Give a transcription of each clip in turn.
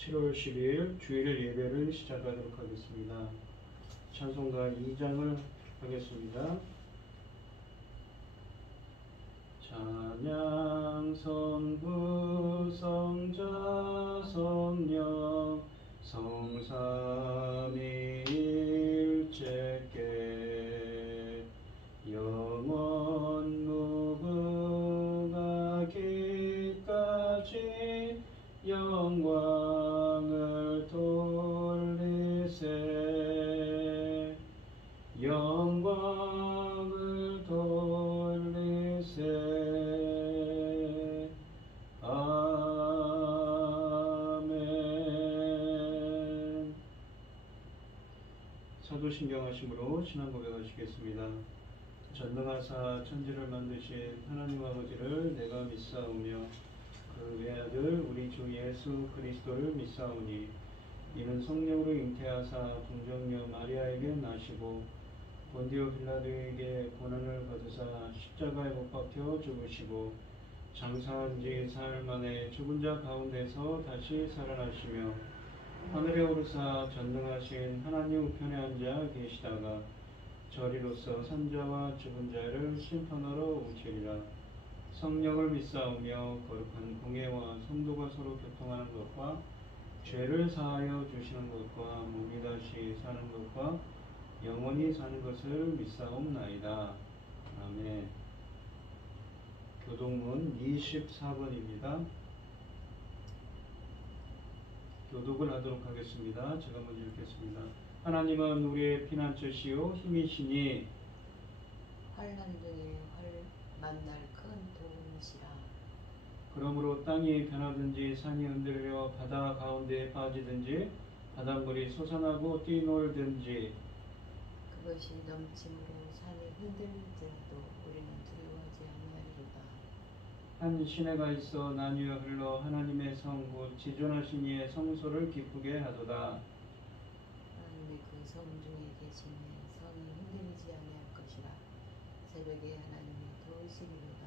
7월 10일 주일 예배를 시작하도록 하겠습니다. 찬송가 2장을 하겠습니다. 찬양 성부 성자 성령 성삼위일체께 영원 무궁하기까지 영광을 돌리세 영광을 돌리세 아멘. 사도신경 하심으로 신앙 고백하시겠습니다. 전능하사 천지를 만드신 하나님 아버지를 내가 믿사오며 그 외아들 우리 주 예수 그리스도를 믿사오니 이는 성령으로 잉태하사 동정녀 마리아에게 나시고 본디오 빌라도에게 고난을 받으사 십자가에 못 박혀 죽으시고 장사한 지 사흘 만에 죽은 자 가운데서 다시 살아나시며 하늘에 오르사 전능하신 하나님 우편에 앉아 계시다가 저리로서 산자와 죽은 자를 심판하러 오시리라. 성령을 믿사오며 거룩한 공예와 성도가 서로 교통하는 것과 죄를 사하여 주시는 것과 몸이 다시 사는 것과 영원히 사는 것을 믿사옵나이다. 아멘. 교독문 24번입니다. 교독을 하도록 하겠습니다. 제가 먼저 읽겠습니다. 하나님은 우리의 피난처시요 힘이시니 환난 중에 만날 큰 도움이시라. 그러므로 땅이 변하든지 산이 흔들려 바다 가운데에 빠지든지 바닷물이 솟아나고 뛰놀든지 그것이 넘침으로 산이 흔들릴지라도 우리는 두려워하지 아니하리로다. 한 시내가 있어 나뉘어 흘러 하나님의 성 곧 지존하신 이의 성소를 기쁘게 하도다. 하나님의 그 성 중에 계시매 성이 흔들리지 아니할 것이라. 새벽에 하나님이 도우시리로다.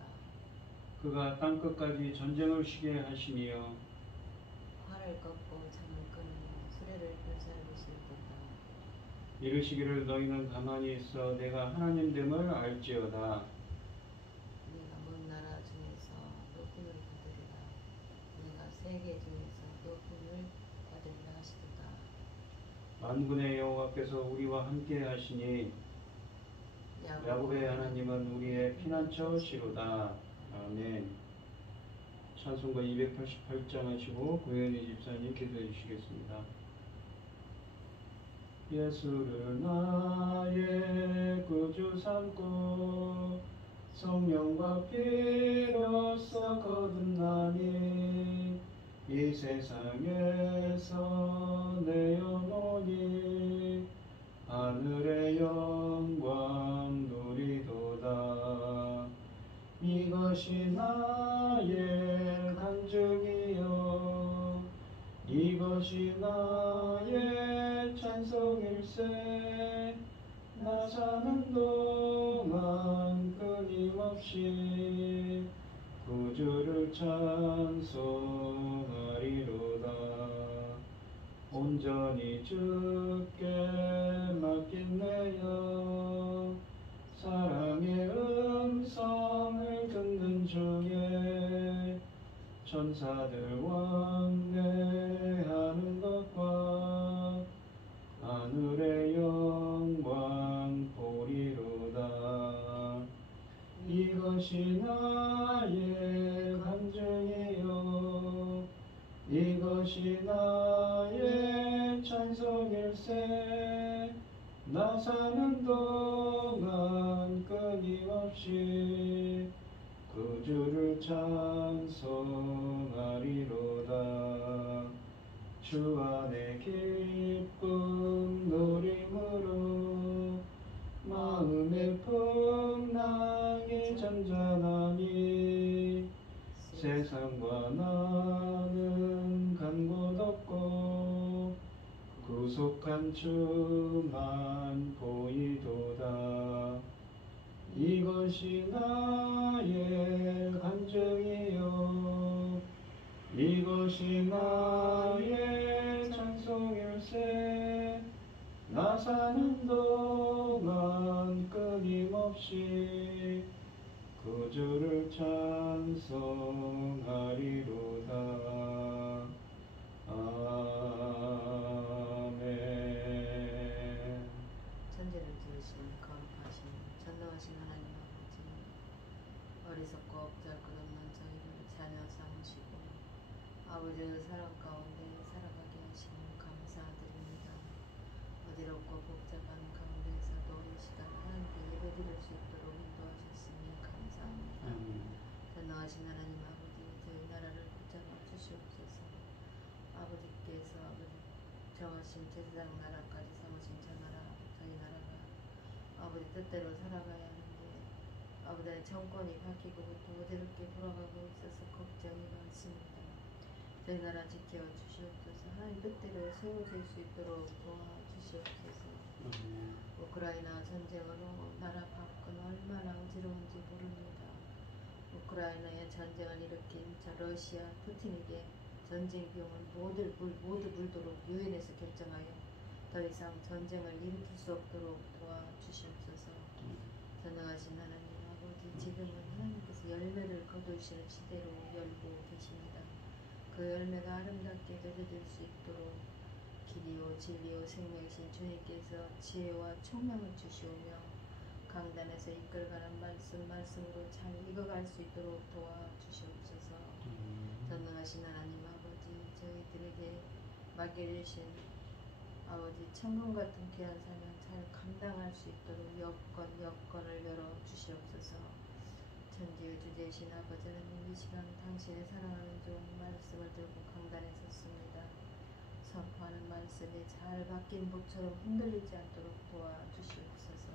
그가 땅끝까지 전쟁을 쉬게 하시니요 활을 꺾고 창을 끊으며 수레를 불살르시리로다. 이르시기를 너희는 가만히 있어 내가 하나님됨을 알지어다. 네가 먼 나라 중에서 높음을 받으리라. 네가 세계 중에서 높음을 받으리라 하시도다. 만군의 여호와께서 우리와 함께 하시니 야곱의 하나님은 우리의 피난처시로다. 아멘. 찬송가 288장 하시고 고현희 집사님 기도해 주시겠습니다. 예수를 나의 구주 삼고 성령과 피로써 거듭나니 이 세상에서 내 영혼이 하늘의 영광 누리도다. 이것이 나의 간증이요 이것이 나의 찬송일세. 나 사는 동안 끊임없이 구주를 찬송하리로다. 온전히 주께 맡긴내요 사랑의 음성을 듣는 중에 천사들 왕래하는 것과 하늘의 영광 보리로다. 이것이 나의 간증이요 이것이 나의 찬송일세. 나 사는 동안 끊임없이 구주를 찬송하리로다. 주 안에 기쁨 누림으로 마음의 풍랑이 잔잔하니 세상과 나는 간 곳 없고 구속한 주만 보이도다. 이것이 나의 간증이요 이것이 나의 찬송하리로다. 아멘. 천지를 지으신 거룩하신 전능하신 하나님 아버지, 어리석고 엎잘 것 없는 저희를 자녀 삼으시고 아버지의 사랑 가운데 살아가게 하시니 감사드립니다. 어지럽고 복잡한 가운데서도 이 시간 하나님께 예배드릴 수 있도록 인도하셨으니 감사합니다. 전능하신 하나님 아버지, 저희 나라를 붙잡아 주시옵소서. 아버지께서 정하신 제사장 나라까지 삼으신 저 나라, 저희 나라가 아버지 뜻대로 살아가야 하는데 아버지의 정권이 바뀌고 또 어지럽게 돌아가고 있어서 걱정이 많습니다. 저희 나라 지켜 주시옵소서. 하나님 뜻대로 세워질 수 있도록 도와주시옵소서. 우크라이나 전쟁으로 나라 밖은 얼마나 어지러운지 모릅니다. 우크라이나에 전쟁을 일으킨 저 러시아 푸틴에게 전쟁 비용을 모두 물도록 유엔에서 결정하여 더 이상 전쟁을 일으킬 수 없도록 도와주시옵소서. 전능하신 하나님 아버지, 지금은 하나님께서 열매를 거두시는 시대로 열고 계십니다. 그 열매가 아름답게 맺어질 수 있도록 길이요 진리요 생명이신 주님께서 지혜와 총명을 주시오며 강단에서 이끌가는 말씀으로 잘 익어갈 수 있도록 도와주시옵소서. 전능하신 하나님 아버지, 저희들에게 맡겨주신 아버지 천금 같은 귀한 사명 잘 감당할 수 있도록 여건을 열어 주시옵소서. 천지의 주제이신 아버지는 이 시간 당신의 사랑하는 종 말씀을 들고 강단에 섰습니다. 선포하는 말씀이 잘 박힌 목처럼 흔들리지 않도록 도와주시옵소서.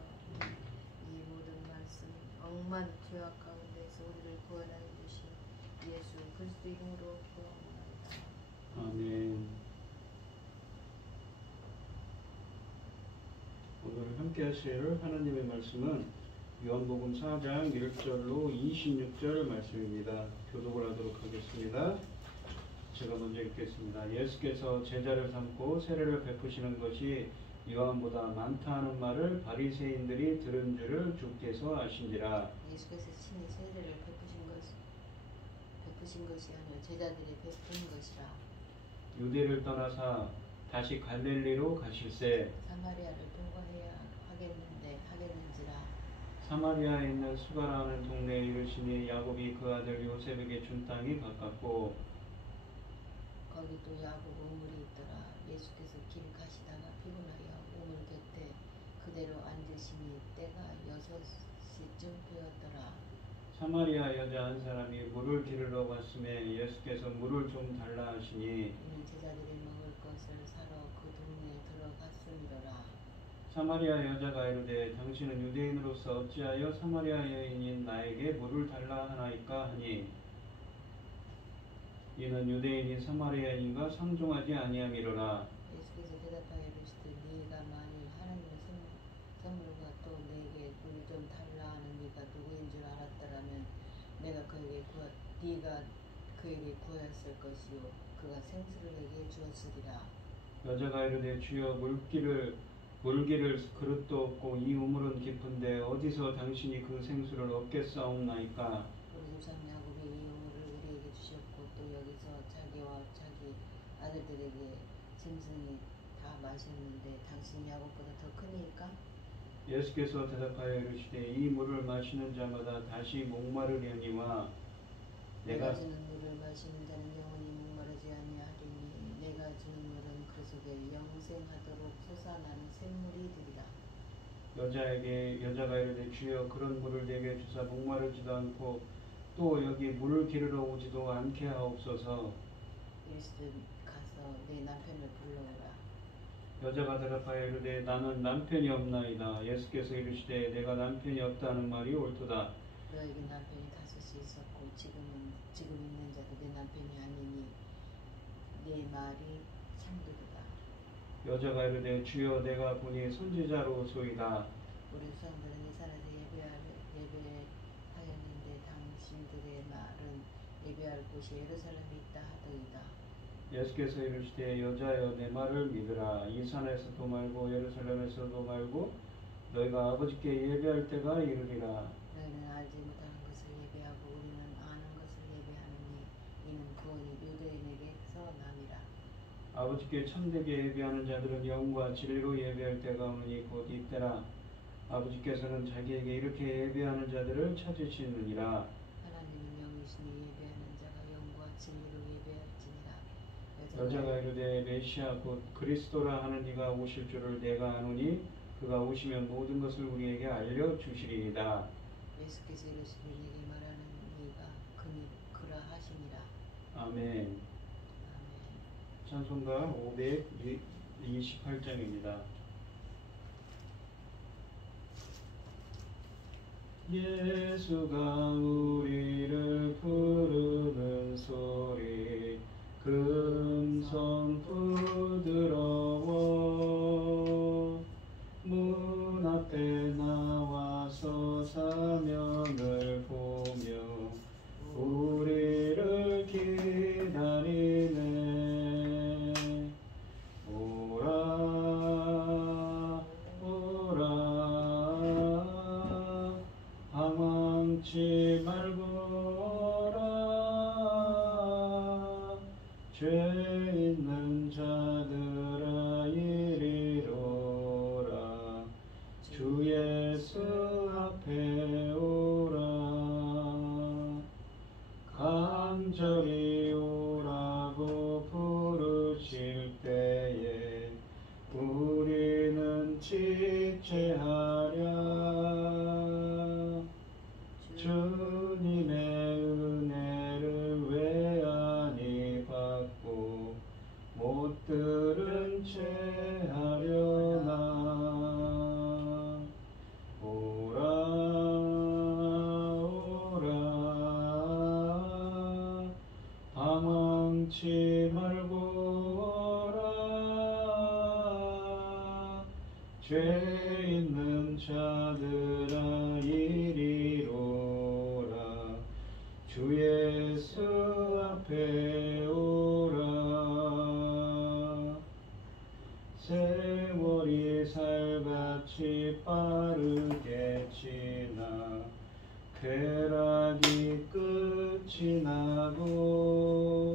이 모든 말씀 억만 죄악 가운데서 우리를 구원하여 주신 예수 그리스도 이름으로 구원합니다. 아멘. 오늘 함께 하실 하나님의 말씀은 요한복음 4장 1절로 26절 말씀입니다. 교독을 하도록 하겠습니다. 제가 먼저 읽겠습니다. 예수께서 제자를 삼고 세례를 베푸시는 것이 요한보다 많다 하는 말을 바리새인들이 들은 줄을 주께서 아신지라. 예수께서 친히 세례를 베푸신 것이 아니라 제자들이 베푼 것이라. 유대를 떠나사 다시 갈릴리로 가실새 사마리아를 통과해야 하겠는지라. 사마리아에 있는 수가라는 동네에 이르시니 야곱이 그 아들 요셉에게 준 땅이 가깝고 거기 또 야곱 우물이 있더라. 예수께서 길 가시다가 피곤하여 우물 곁에 그대로 앉으시니 때가 6시쯤 되었더라. 사마리아 여자 한 사람이 물을 기르러 왔음에 예수께서 물을 좀 달라 하시니 이는 제자들이 먹을 것을 사러 그 동네에 들어갔음이로라. 사마리아 여자가 이르되 당신은 유대인으로서 어찌하여 사마리아 여인인 나에게 물을 달라 하나이까 하니 이는 유대인이 사마리아인과 상종하지 아니함이로라. 예수께서 대답하여 이르시되 네가 만일 하나님의 선물과 또 내게 물 좀 달라 하는 네가 누구인 줄 알았더라면 네가 그에게 구하였을 것이요 그가 생수를 내게 주었으리라. 여자가 이르되 주여 물기를 그릇도 없고 이 우물은 깊은데 어디서 당신이 그 생수를 얻겠사옵나이까. 우리 조상 야곱이 이 우물을 우리에게 주셨고 또 여기서 자기와 자기 아들들에게 짐승이 다 마셨는데 당신이 야곱보다 더 크니까? 예수께서 대답하여 이르시되 이 물을 마시는 자마다 다시 목마르려니와 내가 주는 물을 마시는 자는 영원히 목마르지 아니하리니 내가 주는 물은 그 속에 영생하도록 솟아나는 샘물이 되리라. 여자가 이르되 주여 그런 물을 내게 주사 목마르지도 않고 또 여기 물을 기르러 오지도 않게 하옵소서. 이르시되 가서 내 남편을 불러오라. 여자가 대답하여 이르되 나는 남편이 없나이다. 예수께서 이르시되 내가 남편이 없다는 말이 옳도다. 너에게 남편이 5이 있었고 지금 있는 자도 내 남편이 아니니 네 말이 참되도다. 여자가 이르되 주여 내가 보니 선지자로소이다. 우리 조상들은 이스라엘에 예배하였는데 당신들의 말은 예배할 곳이 예루살렘에 있다 하더이다. 예수께서 이르시되 여자여 내 말을 믿으라. 이 산에서도 말고 예루살렘에서도 말고 너희가 아버지께 예배할 때가 이르리라. 너희는 알지 못하는 것을 예배하고 우리는 아버지께 참되게 예배하는 자들은 영과 진리로 예배할 때가 오느니 곧 이때라. 아버지께서는 자기에게 이렇게 예배하는 자들을 찾으시느니라. 하나님은 영이시니 예배하는 자가 영과 진리로 예배할지니라. 여자가 이르되 메시아 곧 그리스도라 하는 이가 오실 줄을 내가 아노니 그가 오시면 모든 것을 우리에게 알려주시리이다. 예수께서 이르시되 내게 말하는 이가 그라 하시니라. 아멘. 아멘. 찬송가 528장입니다. 예수가 우리를 부르는 소리 금성 부드러워 문 앞에 나와서 사명을 보며 우리를 기다리네. 오라 오라 방황치 말고 오라 죄 있는 자들아 이리로라 주 예수 앞에 오라 간절히 오라고 부르실 때에 우리는 지체하랴. 주님의 은혜를 왜 아니 받고 못 들은 채 하려나. 오라 오라 방황치 말고 오라 죄 있는 자들아 이리로라 주 예수 앞에 오라. 세월이 살같이 빠르게 지나 쾌락이 끝이 나고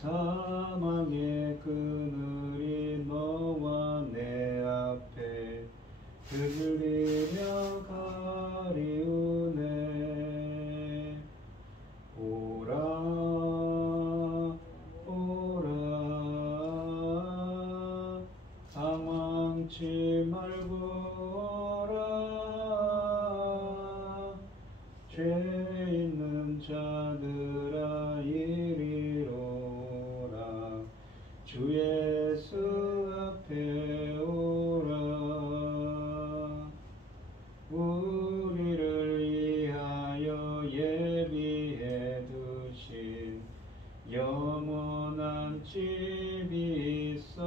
사망의 그늘이 너와 내 앞에 들리며 가리우네. 오라 오라 방황치 말고 오라 죄 있는 자들아 이리로라 주 예수 앞에 오라. 우리를 위하여 예비해 두신 영원한 집이 있어.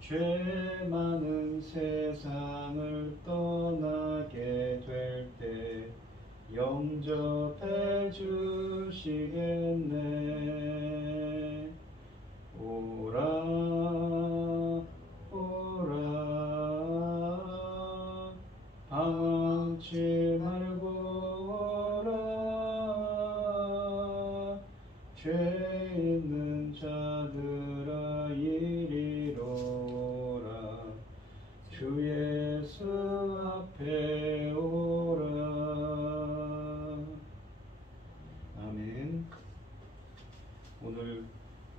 죄 많은 세상을 떠나게 될 때 영접해 주시겠네. 오라 오라 방황치 말고 오라 죄 있는 자들아 이리로라 주 예수 앞에 오라. 아멘. 오늘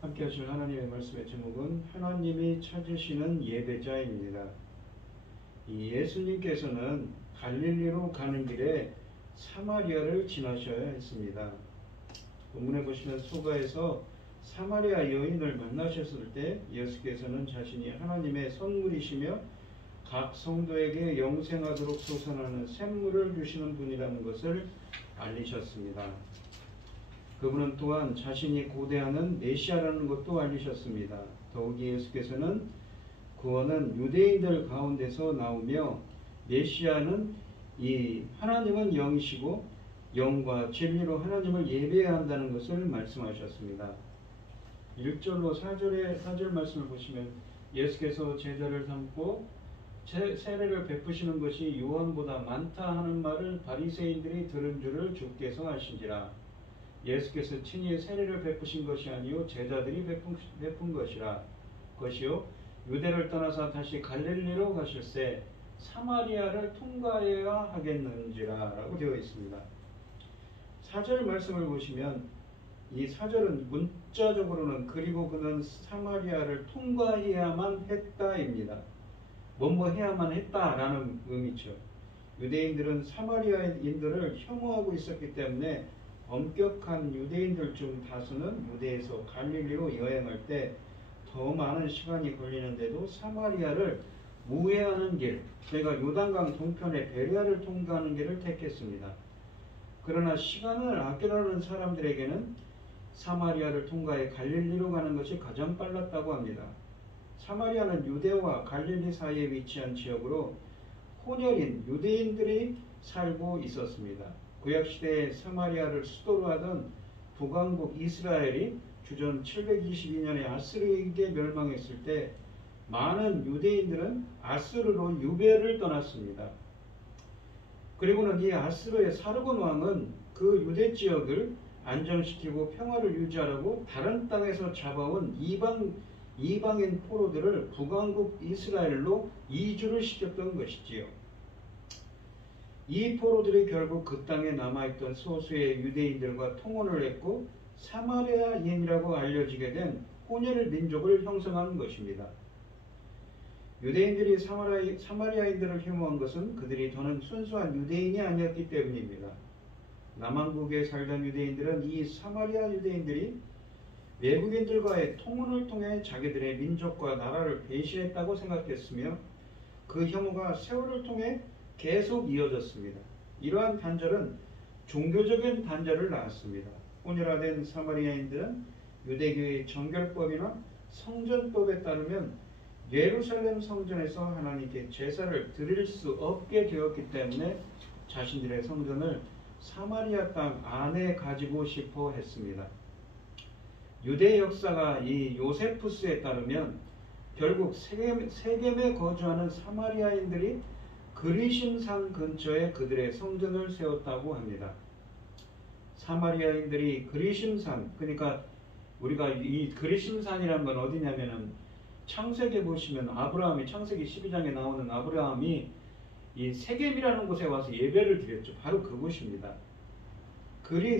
함께 하실 하나님의 말씀의 제목은 하나님이 찾으시는 예배자입니다. 이 예수님께서는 갈릴리로 가는 길에 사마리아를 지나셔야 했습니다. 본문에 보시면 소가에서 사마리아 여인을 만나셨을 때 예수께서는 자신이 하나님의 선물이시며 각 성도에게 영생하도록 솟아나는 샘물을 주시는 분이라는 것을 알리셨습니다. 그분은 또한 자신이 고대하는 메시아라는 것도 알리셨습니다. 더욱이 예수께서는 구원은 유대인들 가운데서 나오며 메시아는 이 하나님은 영이시고 영과 진리로 하나님을 예배해야 한다는 것을 말씀하셨습니다. 1절로 4절 말씀을 보시면 예수께서 제자를 삼고 세례를 베푸시는 것이 요한보다 많다 하는 말을 바리새인들이 들은 줄을 주께서 아신지라. 예수께서 친히 세례를 베푸신 것이 아니요 제자들이 베푼 것이요 유대를 떠나서 다시 갈릴리로 가실새 사마리아를 통과해야 하겠는지라라고 되어 있습니다. 4절 말씀을 보시면 이 4절은 문자적으로는 그리고 그는 사마리아를 통과해야만 했다입니다. 뭐뭐 해야만 했다라는 의미죠. 유대인들은 사마리아인들을 혐오하고 있었기 때문에 엄격한 유대인들 중 다수는 유대에서 갈릴리로 여행할 때 더 많은 시간이 걸리는데도 사마리아를 우회하는 길, 그러니까 요단강 동편의 베레아를 통과하는 길을 택했습니다. 그러나 시간을 아끼려는 사람들에게는 사마리아를 통과해 갈릴리로 가는 것이 가장 빨랐다고 합니다. 사마리아는 유대와 갈릴리 사이에 위치한 지역으로 혼혈인 유대인들이 살고 있었습니다. 구약시대에 사마리아를 수도로 하던 북왕국 이스라엘이 주전 722년에 아스르에게 멸망했을 때 많은 유대인들은 아스르로 유배를 떠났습니다. 그리고는 이 아스르의 사르곤 왕은 그 유대 지역을 안정시키고 평화를 유지하려고 다른 땅에서 잡아온 이방인 포로들을 북왕국 이스라엘로 이주를 시켰던 것이지요. 이 포로들이 결국 그 땅에 남아있던 소수의 유대인들과 통혼을 했고 사마리아인이라고 알려지게 된 혼혈 민족을 형성한 것입니다. 유대인들이 사마리아인들을 혐오한 것은 그들이 더는 순수한 유대인이 아니었기 때문입니다. 남왕국에 살던 유대인들은 이 사마리아 유대인들이 외국인들과의 통혼을 통해 자기들의 민족과 나라를 배신했다고 생각했으며 그 혐오가 세월을 통해 계속 이어졌습니다. 이러한 단절은 종교적인 단절을 낳았습니다. 혼혈화된 사마리아인들은 유대교의 정결법이나 성전법에 따르면 예루살렘 성전에서 하나님께 제사를 드릴 수 없게 되었기 때문에 자신들의 성전을 사마리아 땅 안에 가지고 싶어 했습니다. 유대 역사가 이 요세푸스에 따르면 결국 세겜에 거주하는 사마리아인들이 그리심산 근처에 그들의 성전을 세웠다고 합니다. 사마리아인들이 그리심산, 그러니까 우리가 이 그리심산이라는 건 어디냐면은 창세기에 보시면 아브라함이 창세기 12장에 나오는 아브라함이 이 세겜이라는 곳에 와서 예배를 드렸죠. 바로 그곳입니다.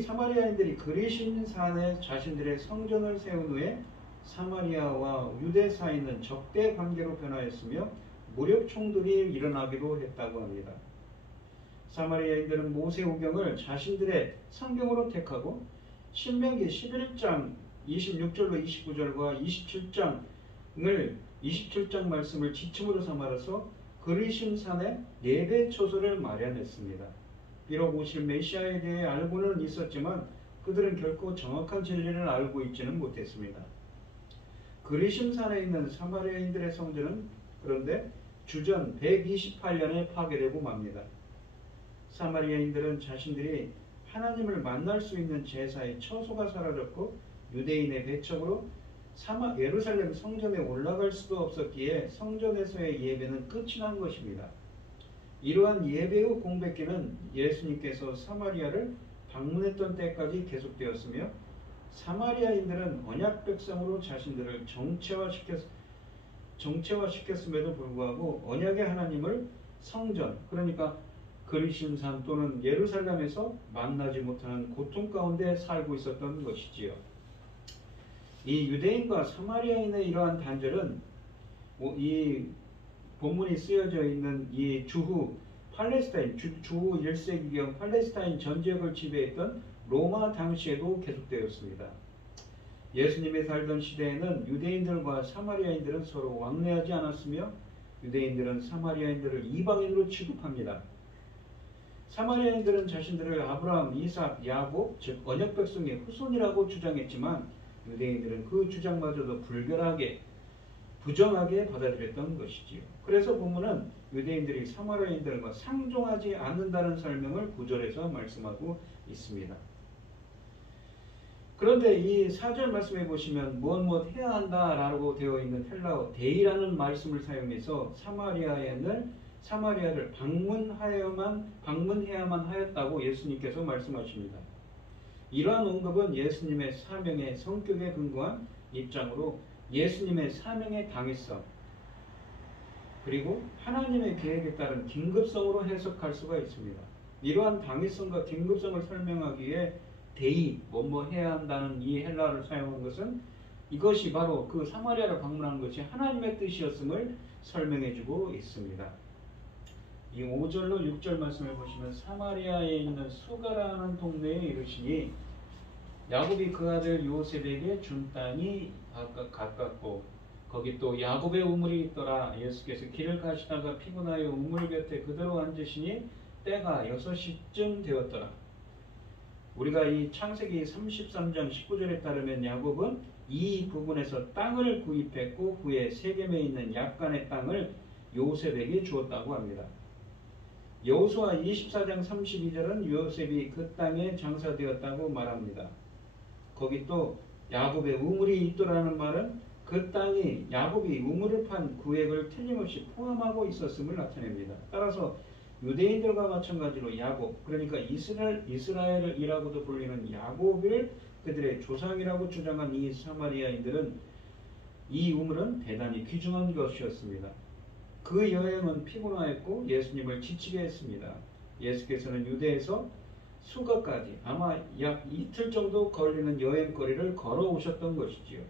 사마리아인들이 그리심산에 자신들의 성전을 세운 후에 사마리아와 유대 사이는 적대 관계로 변화했으며 무력 충돌이 일어나기도 했다고 합니다. 사마리아인들은 모세오경을 자신들의 성경으로 택하고 신명기 11장 26절로 29절과 27장 말씀을 지침으로 삼아서 그리심산에 예배 초소를 마련했습니다. 비록 오실 메시아에 대해 알고는 있었지만 그들은 결코 정확한 진리를 알고 있지는 못했습니다. 그리심산에 있는 사마리아인들의 성전은 그런데 주전 128년에 파괴되고 맙니다. 사마리아인들은 자신들이 하나님을 만날 수 있는 제사의 처소가 사라졌고 유대인의 배척으로 예루살렘 성전에 올라갈 수도 없었기에 성전에서의 예배는 끝이 난 것입니다. 이러한 예배의 공백기는 예수님께서 사마리아를 방문했던 때까지 계속되었으며 사마리아인들은 언약 백성으로 자신들을 정체화시켰음에도 불구하고 언약의 하나님을 성전, 그러니까 그리심산 또는 예루살렘에서 만나지 못하는 고통 가운데 살고 있었던 것이지요. 이 유대인과 사마리아인의 이러한 단절은 이 본문이 쓰여져 있는 이 주후 1세기경 팔레스타인 전 지역을 지배했던 로마 당시에도 계속되었습니다. 예수님이 살던 시대에는 유대인들과 사마리아인들은 서로 왕래하지 않았으며 유대인들은 사마리아인들을 이방인으로 취급합니다. 사마리아인들은 자신들을 아브라함, 이삭, 야곱, 즉 언약 백성의 후손이라고 주장했지만 유대인들은 그 주장마저도 부정하게 받아들였던 것이지요. 그래서 본문은 유대인들이 사마리아인들과 상종하지 않는다는 설명을 9절에서 말씀하고 있습니다. 그런데 이 4절 말씀에 보시면 무엇 해야 한다라고 되어 있는 헬라어 데이라는 말씀을 사용해서 사마리아를 방문해야만 하였다고 예수님께서 말씀하십니다. 이러한 언급은 예수님의 사명의 성격에 근거한 입장으로 예수님의 사명의 당위성 그리고 하나님의 계획에 따른 긴급성으로 해석할 수가 있습니다. 이러한 당위성과 긴급성을 설명하기 위해 대의, 뭐뭐 해야 한다는 이 헬라어를 사용한 것은 이것이 바로 그 사마리아를 방문한 것이 하나님의 뜻이었음을 설명해주고 있습니다. 이 5절로 6절 말씀을 보시면 사마리아에 있는 수가라는 동네에 이르시니 야곱이 그 아들 요셉에게 준 땅이 가깝고 거기 또 야곱의 우물이 있더라. 예수께서 길을 가시다가 피곤하여 우물 곁에 그대로 앉으시니 때가 6시쯤 되었더라. 우리가 이 창세기 33장 19절에 따르면 야곱은 이 부분에서 땅을 구입했고 후에 세겜에 있는 약간의 땅을 요셉에게 주었다고 합니다. 여호수아 24장 32절은 요셉이 그 땅에 장사되었다고 말합니다. 거기 또 야곱의 우물이 있더라는 말은 그 땅이 야곱이 우물을 판 구획을 틀림없이 포함하고 있었음을 나타냅니다. 따라서 유대인들과 마찬가지로 야곱, 그러니까 이스라엘이라고도 불리는 야곱을 그들의 조상이라고 주장한 이 사마리아인들은 이 우물은 대단히 귀중한 것이었습니다. 그 여행은 피곤하였고 예수님을 지치게 했습니다. 예수께서는 유대에서 수가까지 아마 약 이틀 정도 걸리는 여행거리를 걸어오셨던 것이지요.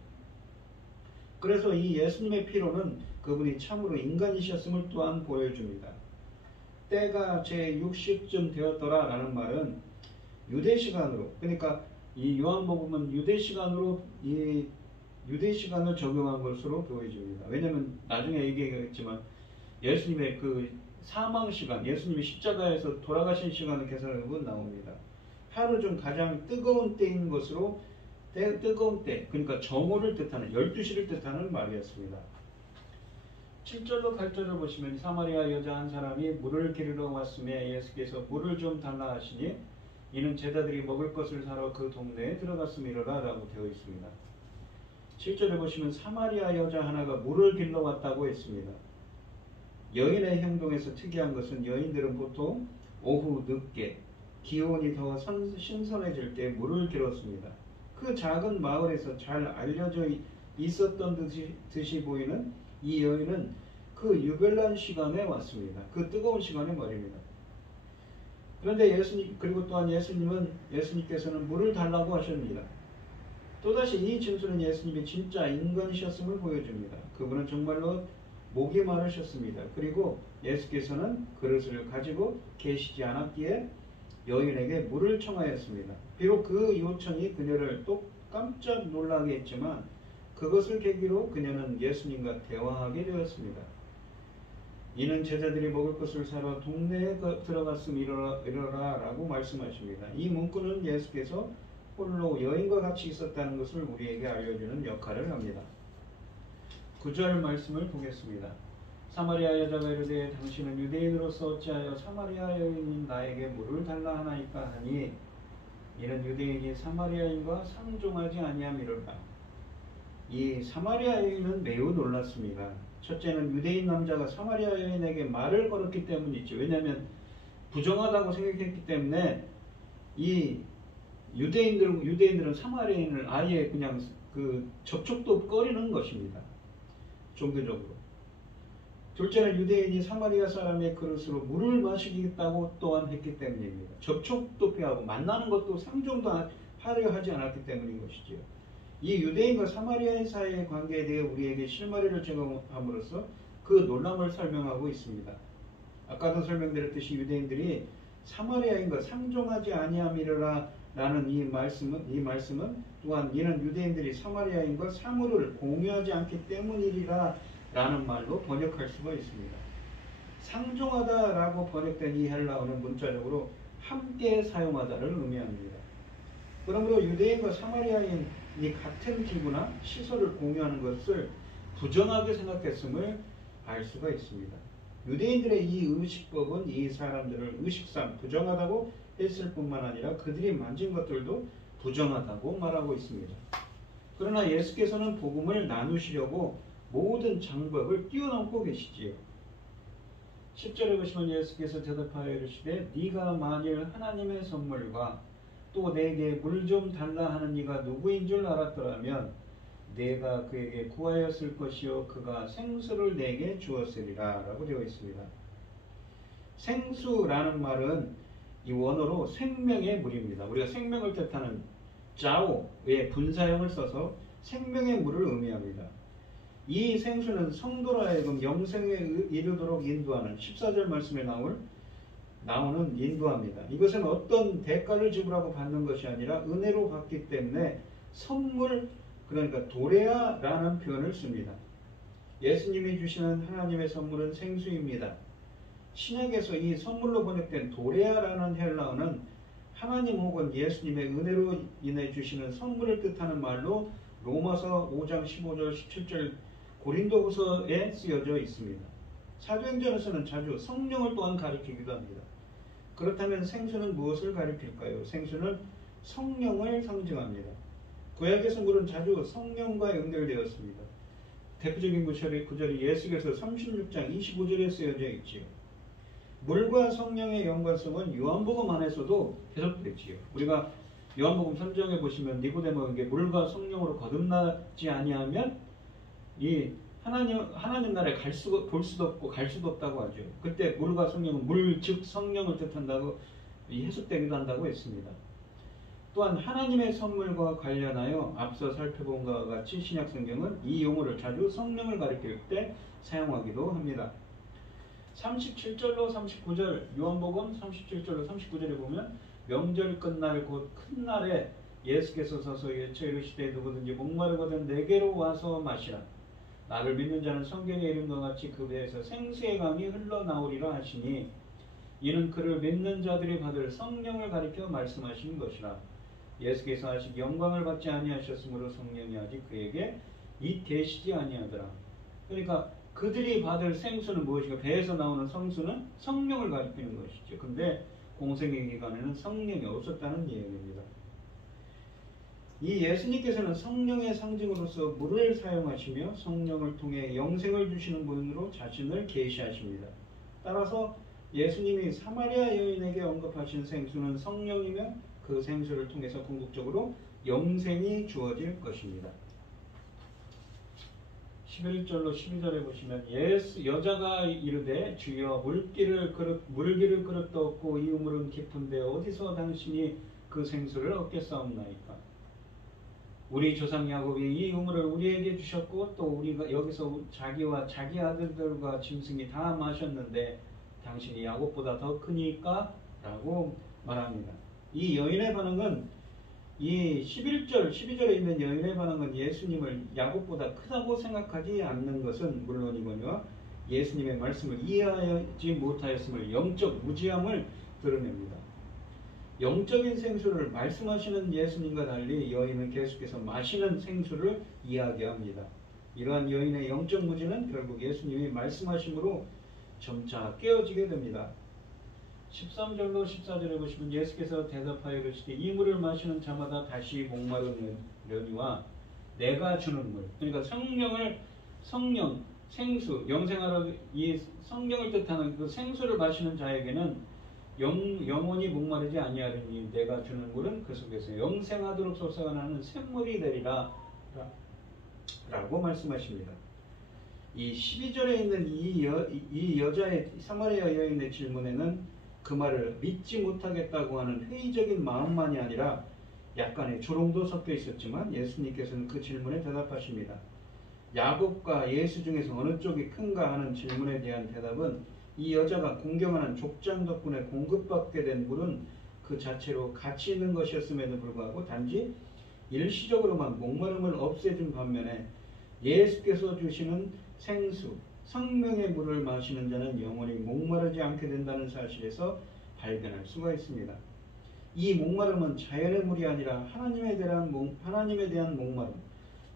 그래서 이 예수님의 피로는 그분이 참으로 인간이셨음을 또한 보여줍니다. 때가 제60쯤 되었더라 라는 말은 유대 시간으로, 그러니까 이 요한복음은 유대 시간으로 이 유대 시간을 적용한 것으로 보여집니다. 왜냐하면 나중에 얘기했지만 예수님의 그 사망 시간, 예수님이 십자가에서 돌아가신 시간을 계산해보면 나옵니다. 하루 중 가장 뜨거운 때인 것으로 뜨거운 때, 그러니까 정오를 뜻하는 12시를 뜻하는 말이었습니다. 7절로 8절을 보시면 사마리아 여자 한 사람이 물을 기르러 왔음에 예수께서 물을 좀 달라 하시니 이는 제자들이 먹을 것을 사러 그 동네에 들어갔음이로라 라고 되어 있습니다. 7절에 보시면 사마리아 여자 하나가 물을 길러 왔다고 했습니다. 여인의 행동에서 특이한 것은 여인들은 보통 오후 늦게 기온이 더 신선해질 때 물을 길었습니다. 그 작은 마을에서 잘 알려져 있었던 듯이 보이는 이 여인은 그 유별난 시간에 왔습니다. 그 뜨거운 시간에 말입니다. 그런데 그리고 또한 예수님께서는 물을 달라고 하십니다. 또다시 이 진술은 예수님이 진짜 인간이셨음을 보여줍니다. 그분은 정말로 목이 마르셨습니다. 그리고 예수께서는 그릇을 가지고 계시지 않았기에 여인에게 물을 청하였습니다. 비록 그 요청이 그녀를 또 깜짝 놀라게 했지만 그것을 계기로 그녀는 예수님과 대화하게 되었습니다. 이는 제자들이 먹을 것을 사러 동네에 들어갔음이 이러라 라고 말씀하십니다. 이 문구는 예수께서 홀로 여인과 같이 있었다는 것을 우리에게 알려주는 역할을 합니다. 9절 말씀을 보겠습니다. 사마리아 여자가 이르되 당신은 유대인으로서 어찌하여 사마리아 여인인 나에게 물을 달라 하나이까 하니 이는 유대인이 사마리아인과 상종하지 아니함이로라. 이 사마리아 여인은 매우 놀랐습니다. 첫째는 유대인 남자가 사마리아 여인에게 말을 걸었기 때문이죠. 왜냐하면 부정하다고 생각했기 때문에 이 유대인들은 사마리아인을 아예 그냥 그 접촉도 꺼리는 것입니다. 종교적으로. 둘째는 유대인이 사마리아 사람의 그릇으로 물을 마시겠다고 또한 했기 때문입니다. 접촉도 피하고 만나는 것도 상종도 하려 하지 않았기 때문인 것이지요. 이 유대인과 사마리아인 사이의 관계에 대해 우리에게 실마리를 제공함으로써 그 놀람을 설명하고 있습니다. 아까도 설명드렸듯이 유대인들이 사마리아인과 상종하지 아니함이라 라는 이 말씀은 또한 이는 유대인들이 사마리아인과 사물을 공유하지 않기 때문이리라 라는 말로 번역할 수가 있습니다. 상종하다 라고 번역된 이 헬라어는 문자적으로 함께 사용하다를 의미합니다. 그러므로 유대인과 사마리아인이 같은 기구나 시설을 공유하는 것을 부정하게 생각했음을 알 수가 있습니다. 유대인들의 이 의식법은 이 사람들을 의식상 부정하다고 했을 뿐만 아니라 그들이 만진 것들도 부정하다고 말하고 있습니다. 그러나 예수께서는 복음을 나누시려고 모든 장벽을 뛰어넘고 계시지요. 10절에 보시면 예수께서 대답하여 이르시되 네가 만일 하나님의 선물과 또 내게 물 좀 달라 하는 이가 누구인 줄 알았더라면 내가 그에게 구하였을 것이요 그가 생수를 내게 주었으리라 라고 되어 있습니다. 생수라는 말은 이 원어로 생명의 물입니다. 우리가 생명을 뜻하는 자오의 분사형을 써서 생명의 물을 의미합니다. 이 생수는 성도로 하여금 영생에 이르도록 인도하는 14절 말씀에 나오는 인도합니다. 이것은 어떤 대가를 지불하고 받는 것이 아니라 은혜로 받기 때문에 선물, 그러니까 도레아라는 표현을 씁니다. 예수님이 주시는 하나님의 선물은 생수입니다. 신약에서 이 선물로 번역된 도레아라는 헬라어는 하나님 혹은 예수님의 은혜로 인해 주시는 선물을 뜻하는 말로 로마서 5장 15절 17절 고린도후서에 쓰여져 있습니다. 사도행전에서는 자주 성령을 또한 가리키기도 합니다. 그렇다면 생수는 무엇을 가리킬까요? 생수는 성령을 상징합니다. 구약에서 물은 자주 성령과 연결되었습니다. 대표적인 구절이 예수께서 36장 25절에 쓰여져 있지요. 물과 성령의 연관성은 요한복음 안에서도 계속되지요. 우리가 요한복음 3장에 보시면 니고데모에게 물과 성령으로 거듭나지 아니하면 이 하나님 나라에 볼 수도 없고 갈 수도 없다고 하죠. 그때 물과 성령은 물 즉 성령을 뜻한다고 해석되기도 한다고 했습니다. 또한 하나님의 선물과 관련하여 앞서 살펴본 것과 같이 신약 성경은 이 용어를 자주 성령을 가리킬 때 사용하기도 합니다. 37절로 39절 요한복음 37절로 39절에 보면 명절 끝날 곧 큰 날에 예수께서 서서 외쳐 이르시되 누구든지 목마르거든 내게로 와서 마시라. 나를 믿는 자는 성경에 이른 것 같이 그 배에서 생수의 강이 흘러나오리라 하시니 이는 그를 믿는 자들이 받을 성령을 가리켜 말씀하신 것이라. 예수께서 아직 영광을 받지 아니하셨으므로 성령이 아직 그에게 계시지 아니하더라. 그러니까 그들이 받을 생수는 무엇인가? 배에서 나오는 성수는 성령을 가리키는 것이죠. 근데 공생의 기간에는 성령이 없었다는 이야기입니다. 이 예수님께서는 성령의 상징으로서 물을 사용하시며 성령을 통해 영생을 주시는 분으로 자신을 계시하십니다. 따라서 예수님이 사마리아 여인에게 언급하신 생수는 성령이며 그 생수를 통해서 궁극적으로 영생이 주어질 것입니다. 11절로 12절에 보시면 여자가 이르되 주여 물기를 그릇도 없고 이 우물은 깊은데 어디서 당신이 그 생수를 얻겠사옵나이까. 우리 조상 야곱이 이 우물을 우리에게 주셨고 또 우리가 여기서 자기와 자기 아들들과 짐승이 다 마셨는데 당신이 야곱보다 더 크니까? 라고 말합니다. 이 여인의 반응은 이 11절, 12절에 있는 여인의 반응은 예수님을 야곱보다 크다고 생각하지 않는 것은 물론이거니와 예수님의 말씀을 이해하지 못하였음을 영적 무지함을 드러냅니다. 영적인 생수를 말씀하시는 예수님과 달리 여인은 계속해서 마시는 생수를 이야기합니다. 이러한 여인의 영적 무지는 결국 예수님이 말씀하심으로 점차 깨어지게 됩니다. 13절로 14절에 보시면 예수께서 대답하여 이르시되 이 물을 마시는 자마다 다시 목마르려니와 내가 주는 물, 그러니까 성령, 생수, 영생하라 이 성령을 뜻하는 그 생수를 마시는 자에게는 영원히 목마르지 아니하리니 내가 주는 물은 그 속에서 영생하도록 솟아나는 샘물이 되리라 라고 말씀하십니다. 이 12절에 있는 이 여자의 사마리아 여인의 질문에는 그 말을 믿지 못하겠다고 하는 회의적인 마음만이 아니라 약간의 조롱도 섞여 있었지만 예수님께서는 그 질문에 대답하십니다. 야곱과 예수 중에서 어느 쪽이 큰가 하는 질문에 대한 대답은 이 여자가 공경하는 족장 덕분에 공급받게 된 물은 그 자체로 가치 있는 것이었음에도 불구하고 단지 일시적으로만 목마름을 없애준 반면에 예수께서 주시는 생수, 생명의 물을 마시는 자는 영원히 목마르지 않게 된다는 사실에서 발견할 수가 있습니다. 이 목마름은 자연의 물이 아니라 하나님에 대한 목마름,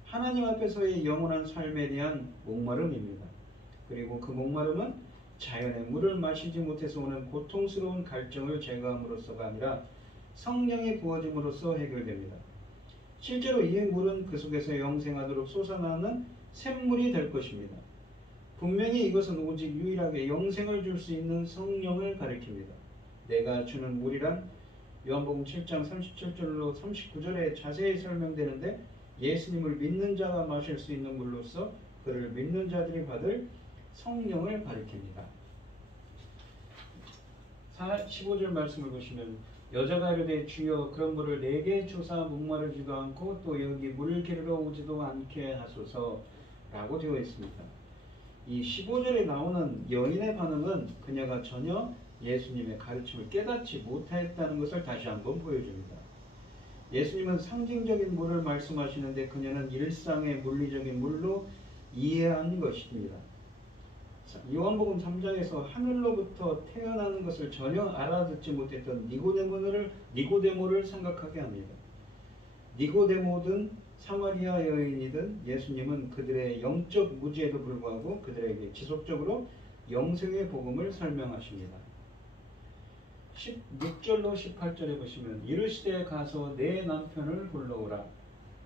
하나님 앞에서의 영원한 삶에 대한 목마름입니다. 그리고 그 목마름은 자연의 물을 마시지 못해서 오는 고통스러운 갈증을 제거함으로써가 아니라 성령이 부어짐으로써 해결됩니다. 실제로 이 물은 그 속에서 영생하도록 솟아나는 샘물이 될 것입니다. 분명히 이것은 오직 유일하게 영생을 줄 수 있는 성령을 가리킵니다. 내가 주는 물이란 요한복음 7장 37절로 39절에 자세히 설명되는데 예수님을 믿는 자가 마실 수 있는 물로서 그를 믿는 자들이 받을 성령을 가리킵니다. 15절 말씀을 보시면 여자가 이르되 주여 그런 물을 내게 주사 목마르지도 않고 또 여기 물 기르러 오지도 않게 하소서 라고 되어 있습니다. 이 15절에 나오는 여인의 반응은 그녀가 전혀 예수님의 가르침을 깨닫지 못했다는 것을 다시 한번 보여줍니다. 예수님은 상징적인 물을 말씀하시는데 그녀는 일상의 물리적인 물로 이해한 것입니다. 요한복음 3장에서 하늘로부터 태어나는 것을 전혀 알아듣지 못했던 니고데모를 생각하게 합니다. 니고데모든 사마리아 여인이든 예수님은 그들의 영적 무지에도 불구하고 그들에게 지속적으로 영생의 복음을 설명하십니다. 16절로 18절에 보시면 이르시되 가서 내 남편을 불러오라.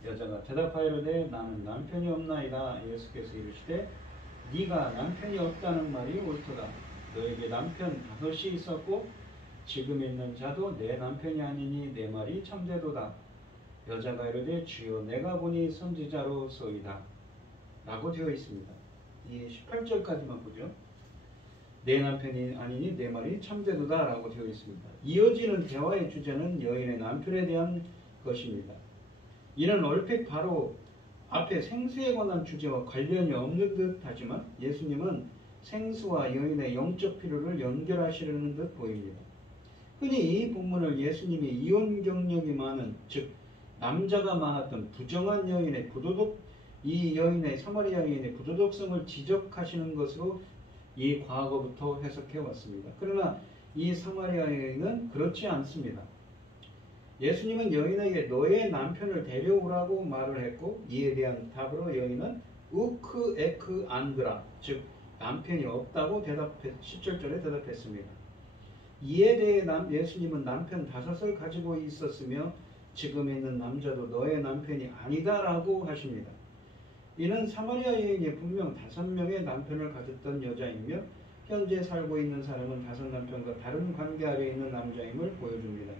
여자가 대답하여되 나는 남편이 없나이다. 예수께서 이르시되 네가 남편이 없다는 말이 옳도다. 너에게 남편 5이 있었고 지금 있는 자도 내 남편이 아니니 내 말이 참되도다. 여자가 이르되 주여 내가 보니 선지자로소이다 라고 되어 있습니다. 이 18절까지만 보죠. 내 남편이 아니니 내 말이 참되도다 라고 되어 있습니다. 이어지는 대화의 주제는 여인의 남편에 대한 것입니다. 이는 얼핏 바로 앞에 생수에 관한 주제와 관련이 없는 듯 하지만 예수님은 생수와 여인의 영적 필요를 연결하시려는 듯 보입니다. 흔히 이 본문을 예수님이 이혼 경력이 많은, 즉 남자가 많았던 부정한 여인의 이 여인의 사마리아 여인의 부도덕성을 지적하시는 것으로 이 과거부터 해석해 왔습니다. 그러나 이 사마리아 여인은 그렇지 않습니다. 예수님은 여인에게 너의 남편을 데려오라고 말을 했고 이에 대한 답으로 여인은 우크 에크 안드라, 즉 남편이 없다고 17절에 대답했습니다. 이에 대해 예수님은 남편 5을 가지고 있었으며 지금 있는 남자도 너의 남편이 아니다라고 하십니다. 이는 사마리아 여인이 분명 5명의 남편을 가졌던 여자이며 현재 살고 있는 사람은 5남편과 다른 관계 아래에 있는 남자임을 보여줍니다.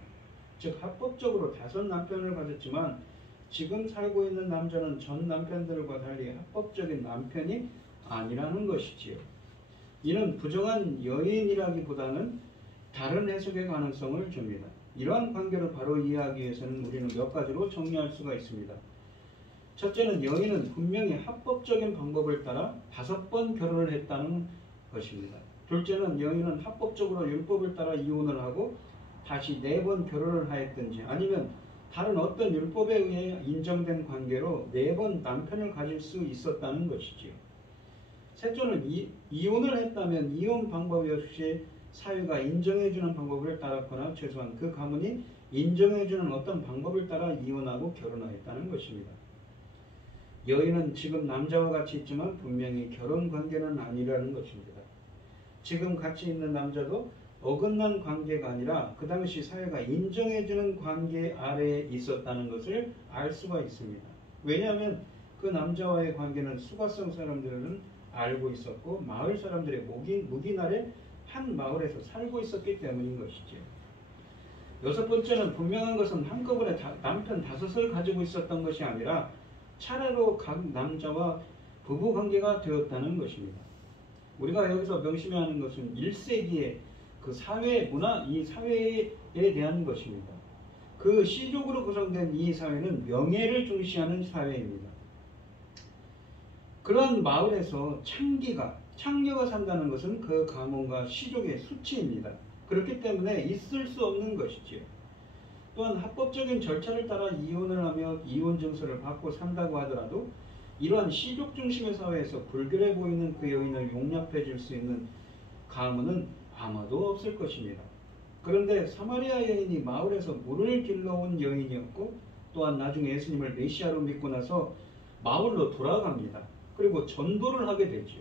즉 합법적으로 5 남편을 가졌지만 지금 살고 있는 남자는 전 남편들과 달리 합법적인 남편이 아니라는 것이지요. 이는 부정한 여인이라기보다는 다른 해석의 가능성을 줍니다. 이러한 관계를 바로 이해하기 위해서는 우리는 몇 가지로 정리할 수가 있습니다. 첫째는 여인은 분명히 합법적인 방법을 따라 5번 결혼을 했다는 것입니다. 둘째는 여인은 합법적으로 율법을 따라 이혼을 하고 다시 4번 결혼을 하였든지 아니면 다른 어떤 율법에 의해 인정된 관계로 4번 남편을 가질 수 있었다는 것이지요. 셋째는 이혼을 했다면 이혼 방법 역시 사회가 인정해주는 방법을 따랐거나 최소한 그 가문이 인정해주는 어떤 방법을 따라 이혼하고 결혼하였다는 것입니다. 여인은 지금 남자와 같이 있지만 분명히 결혼 관계는 아니라는 것입니다. 지금 같이 있는 남자도 어긋난 관계가 아니라 그 당시 사회가 인정해주는 관계 아래에 있었다는 것을 알 수가 있습니다. 왜냐하면 그 남자와의 관계는 수가성 사람들은 알고 있었고 마을 사람들의 묵인 아래 한 마을에서 살고 있었기 때문인 것이죠. 6번째는 분명한 것은 한꺼번에 남편 5을 가지고 있었던 것이 아니라 차례로 각 남자와 부부관계가 되었다는 것입니다. 우리가 여기서 명심해야 하는 것은 1세기의 그 사회 문화, 이 사회에 대한 것입니다. 그 시족으로 구성된 이 사회는 명예를 중시하는 사회입니다. 그런 마을에서 창녀가 산다는 것은 그 가문과 시족의 수치입니다. 그렇기 때문에 있을 수 없는 것이지요. 또한 합법적인 절차를 따라 이혼을 하며 이혼 증서를 받고 산다고 하더라도 이러한 시족 중심의 사회에서 불결해 보이는 그 여인을 용납해 줄 수 있는 가문은 아마도 없을 것입니다. 그런데 사마리아 여인이 마을에서 물을 길러온 여인이었고 또한 나중에 예수님을 메시아로 믿고 나서 마을로 돌아갑니다. 그리고 전도를 하게 되죠.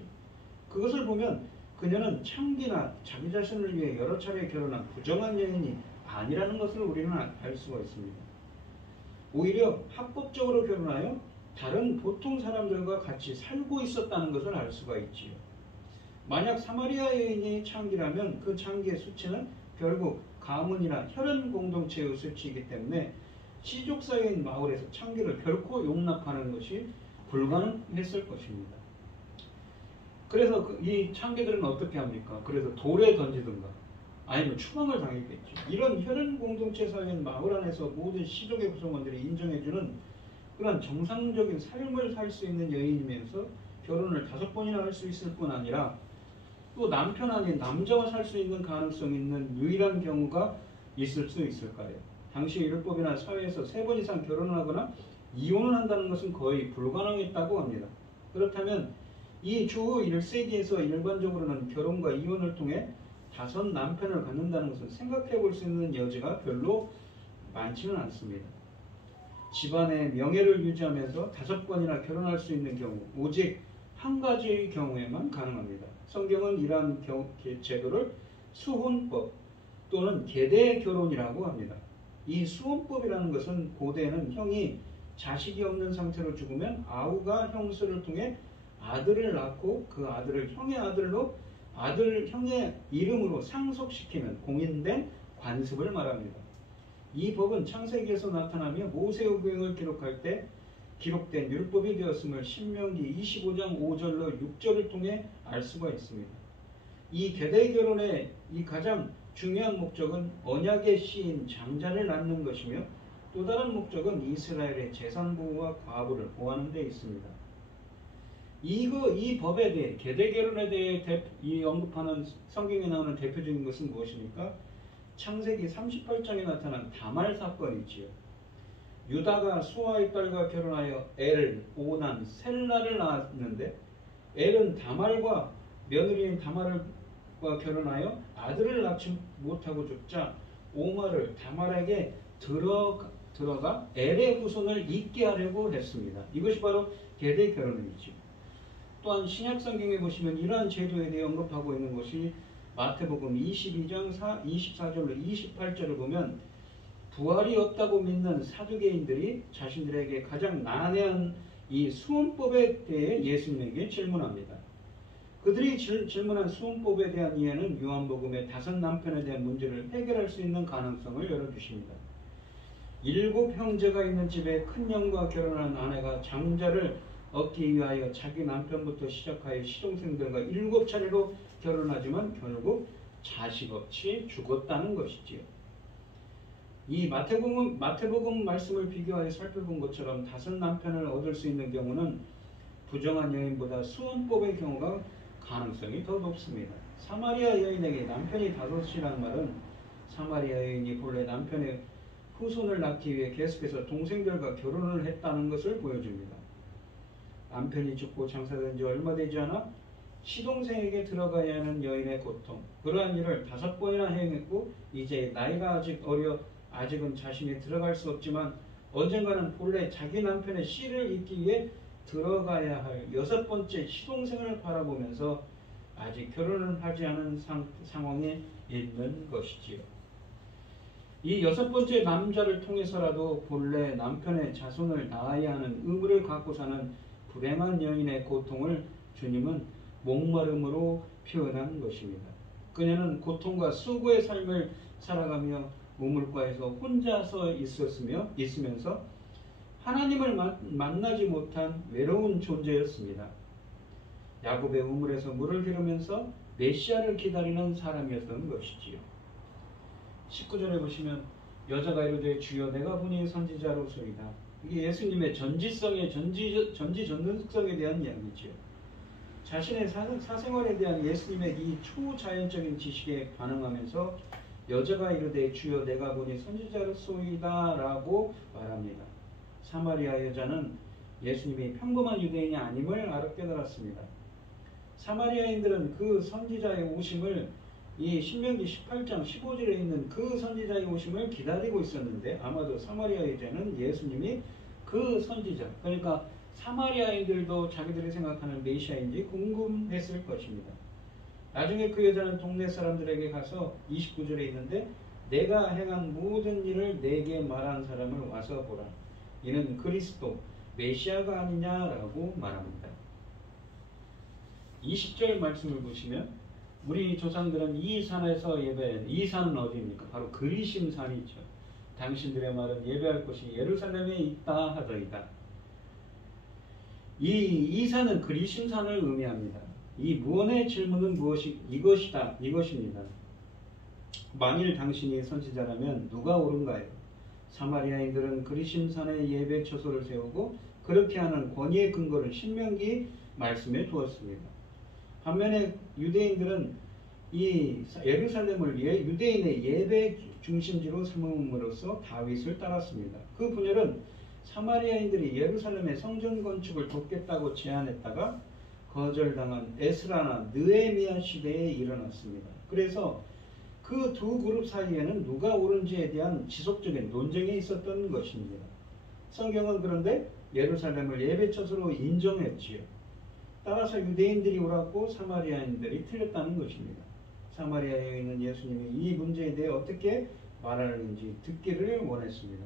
그것을 보면 그녀는 창기나 자기 자신을 위해 여러 차례 결혼한 부정한 여인이 아니라는 것을 우리는 알 수가 있습니다. 오히려 합법적으로 결혼하여 다른 보통 사람들과 같이 살고 있었다는 것을 알 수가 있지요. 만약 사마리아 여인이 창기라면 그 창기의 수치는 결국 가문이나 혈연 공동체의 수치이기 때문에 시족사회인 마을에서 창기를 결코 용납하는 것이 불가능했을 것입니다. 그래서 이 창기들은 어떻게 합니까? 그래서 돌에 던지든가 아니면 추방을 당했겠죠. 이런 혈연 공동체 사회인 마을 안에서 모든 시족의 구성원들이 인정해주는 그런 정상적인 삶을 살 수 있는 여인이면서 결혼을 5번이나 할 수 있을 뿐 아니라 또 남편 아닌 남자와 살 수 있는 가능성이 있는 유일한 경우가 있을 수 있을까요? 당시 율법이나 사회에서 3번 이상 결혼을 하거나 이혼을 한다는 것은 거의 불가능했다고 합니다. 그렇다면 이 주 1세기에서 일반적으로는 결혼과 이혼을 통해 5 남편을 갖는다는 것은 생각해 볼 수 있는 여지가 별로 많지는 않습니다. 집안의 명예를 유지하면서 5번이나 결혼할 수 있는 경우 오직 한 가지의 경우에만 가능합니다. 성경은 이러한 제도를 수혼법 또는 계대 결혼이라고 합니다. 이 수혼법이라는 것은 고대에는 형이 자식이 없는 상태로 죽으면 아우가 형수를 통해 아들을 낳고 그 아들을 형의 아들로 형의 이름으로 상속시키는 공인된 관습을 말합니다. 이 법은 창세기에서 나타나며 모세의 구행을 기록할 때 기록된 율법이 되었음을 신명기 25장 5절로 6절을 통해 알 수가 있습니다. 이 계대 결혼의 이 가장 중요한 목적은 언약의 씨인 장자를 낳는 것이며 또 다른 목적은 이스라엘의 재산 보호와 과부를 보호하는 데 있습니다. 이 법에 대해 계대 결혼에 대해 언급하는 성경에 나오는 대표적인 것은 무엇입니까? 창세기 38장에 나타난 다말 사건이지요. 유다가 수아의 딸과 결혼하여 엘, 오난, 셀라를 낳았는데 엘은 다말과 며느리인 다말과 결혼하여 아들을 낳지 못하고 죽자 오마를 다말에게 들어가 엘의 후손을 잇게 하려고 했습니다. 이것이 바로 계대 결혼이죠. 또한 신약 성경에 보시면 이러한 제도에 대해 언급하고 있는 것이 마태복음 22장 24절로 28절을 보면 부활이 없다고 믿는 사두개인들이 자신들에게 가장 난해한 이 수혼법에 대해 예수님에게 질문합니다. 그들이 질문한 수혼법에 대한 이해는 요한복음의 5 남편에 대한 문제를 해결할 수 있는 가능성을 열어주십니다. 7 형제가 있는 집에 큰형과 결혼한 아내가 장자를 얻기 위하여 자기 남편부터 시작하여 시종생들과 7차례로 결혼하지만 결국 자식 없이 죽었다는 것이지요. 이 마태복음 말씀을 비교하여 살펴본 것처럼 5 남편을 얻을 수 있는 경우는 부정한 여인보다 수혼법의 경우가 가능성이 더 높습니다. 사마리아 여인에게 남편이 5이라는 말은 사마리아 여인이 본래 남편의 후손을 낳기 위해 계속해서 동생들과 결혼을 했다는 것을 보여줍니다. 남편이 죽고 장사된 지 얼마 되지 않아 시동생에게 들어가야 하는 여인의 고통, 그러한 일을 5번이나 행했고 이제 나이가 아직 어려 아직은 자신이 들어갈 수 없지만 언젠가는 본래 자기 남편의 씨를 잇기 위해 들어가야 할 6번째 시동생을 바라보면서 아직 결혼을 하지 않은 상황에 있는 것이지요. 이 6번째 남자를 통해서라도 본래 남편의 자손을 낳아야 하는 의무를 갖고 사는 불행한 여인의 고통을 주님은 목마름으로 표현한 것입니다. 그녀는 고통과 수고의 삶을 살아가며 우물가에서 혼자서 있으면서 하나님을 만나지 못한 외로운 존재였습니다. 야곱의 우물에서 물을 기르면서 메시아를 기다리는 사람이었던 것이지요. 19절에 보시면 여자가 이르되 주여 내가 보니 선지자로소이다. 이게 예수님의 전지성에 전지전능성에 대한 이야기지요. 자신의 사생활에 대한 예수님의 이 초자연적인 지식에 반응하면서 여자가 이르되 주여 내가 보니 선지자로소이다 라고 말합니다. 사마리아 여자는 예수님이 평범한 유대인이 아님을 깨달았습니다. 사마리아인들은 그 선지자의 오심을 이 신명기 18장 15절에 있는 그 선지자의 오심을 기다리고 있었는데 아마도 사마리아 여자는 예수님이 그 선지자, 그러니까 사마리아인들도 자기들이 생각하는 메시아인지 궁금했을 것입니다. 나중에 그 여자는 동네 사람들에게 가서 29절에 있는데 내가 행한 모든 일을 내게 말한 사람을 와서 보라. 이는 그리스도 메시아가 아니냐라고 말합니다. 20절 말씀을 보시면 우리 조상들은 이 산에서 예배했는데 이 산은 어디입니까? 바로 그리심 산이죠. 당신들의 말은 예배할 곳이 예루살렘에 있다 하더이다. 이 산은 그리심 산을 의미합니다. 이 무언의 질문은 이것입니다. 만일 당신이 선지자라면 누가 옳은가요? 사마리아인들은 그리심 산에 예배 처소를 세우고 그렇게 하는 권위의 근거를 신명기 말씀에 두었습니다. 반면에 유대인들은 이 예루살렘을 유대인의 예배 중심지로 삼음으로써 다윗을 따랐습니다. 그 분열은 사마리아인들이 예루살렘의 성전 건축을 돕겠다고 제안했다가 거절당한 에스라나 느헤미야 시대에 일어났습니다. 그래서 그 두 그룹 사이에는 누가 옳은지에 대한 지속적인 논쟁이 있었던 것입니다. 성경은 그런데 예루살렘을 예배처소로 인정했지요. 따라서 유대인들이 옳았고 사마리아인들이 틀렸다는 것입니다. 사마리아에 있는 예수님이 이 문제에 대해 어떻게 말하는지 듣기를 원했습니다.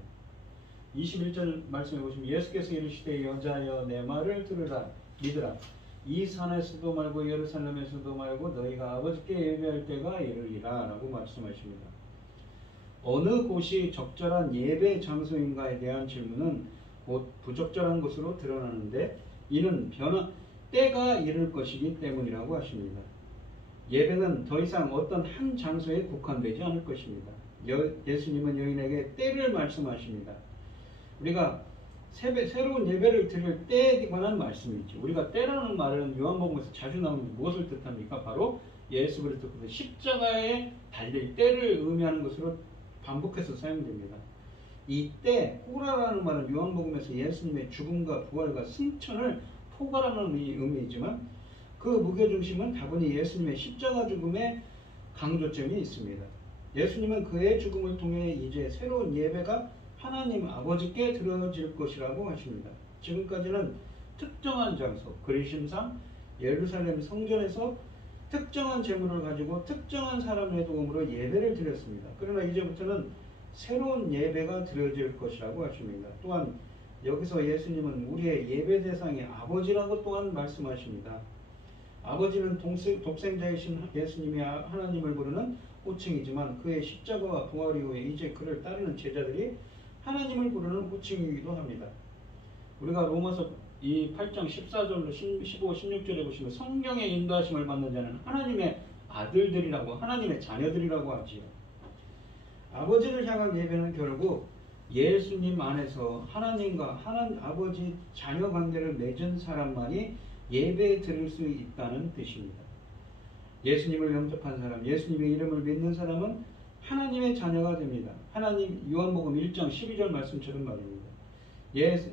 21절 말씀해 보시면 예수께서 이르시되 여자여 내 말을 들으라 믿으라 이 산에서도 말고 예루살렘에서도 말고 너희가 아버지께 예배할 때가 이르리라 라고 말씀하십니다. 어느 곳이 적절한 예배 장소인가에 대한 질문은 곧 부적절한 것으로 드러나는데 이는 때가 이를 것이기 때문이라고 하십니다. 예배는 더 이상 어떤 한 장소에 국한되지 않을 것입니다. 예수님은 여인에게 때를 말씀하십니다. 우리가 새로운 예배를 드릴 때에 관한 말씀이죠. 우리가 때라는 말은 요한복음에서 자주 나오는 무엇을 뜻합니까? 바로 예수 그리스도께서 십자가에 달릴 때를 의미하는 것으로 반복해서 사용됩니다. 이 때, 호라라는 말은 요한복음에서 예수님의 죽음과 부활과 승천을 포괄하는 의미이지만 그 무게중심은 다분히 예수님의 십자가 죽음에 강조점이 있습니다. 예수님은 그의 죽음을 통해 이제 새로운 예배가 하나님 아버지께 드려질 것이라고 하십니다. 지금까지는 특정한 장소, 그리심산, 예루살렘 성전에서 특정한 제물을 가지고 특정한 사람의 도움으로 예배를 드렸습니다. 그러나 이제부터는 새로운 예배가 드려질 것이라고 하십니다. 또한 여기서 예수님은 우리의 예배 대상의 아버지라고 또한 말씀하십니다. 아버지는 독생자이신 예수님이 하나님을 부르는 호칭이지만 그의 십자가와 부활 이후에 이제 그를 따르는 제자들이 하나님을 부르는 호칭이기도 합니다. 우리가 로마서 이 8장 14절로 15, 16절에 보시면 성령의 인도하심을 받는 자는 하나님의 아들들이라고 하나님의 자녀들이라고 하지요. 아버지를 향한 예배는 결국 예수님 안에서 하나님과 아버지 자녀 관계를 맺은 사람만이 예배 드릴 수 있다는 뜻입니다. 예수님을 영접한 사람, 예수님의 이름을 믿는 사람은 하나님의 자녀가 됩니다. 요한복음 1장 12절 말씀처럼 말입니다.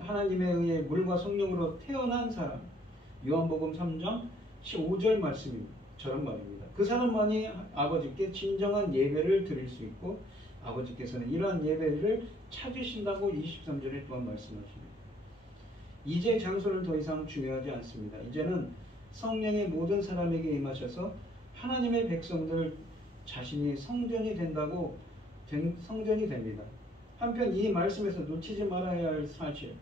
하나님에 의해 물과 성령으로 태어난 사람, 요한복음 3장 15절 말씀처럼 말입니다. 그 사람만이 아버지께 진정한 예배를 드릴 수 있고 아버지께서는 이러한 예배를 찾으신다고 23절에 또한 말씀하십니다. 이제 장소는 더 이상 중요하지 않습니다. 이제는 성령의 모든 사람에게 임하셔서 하나님의 백성들 자신이 성전이 됩니다. 한편 이 말씀에서 놓치지 말아야 할 사실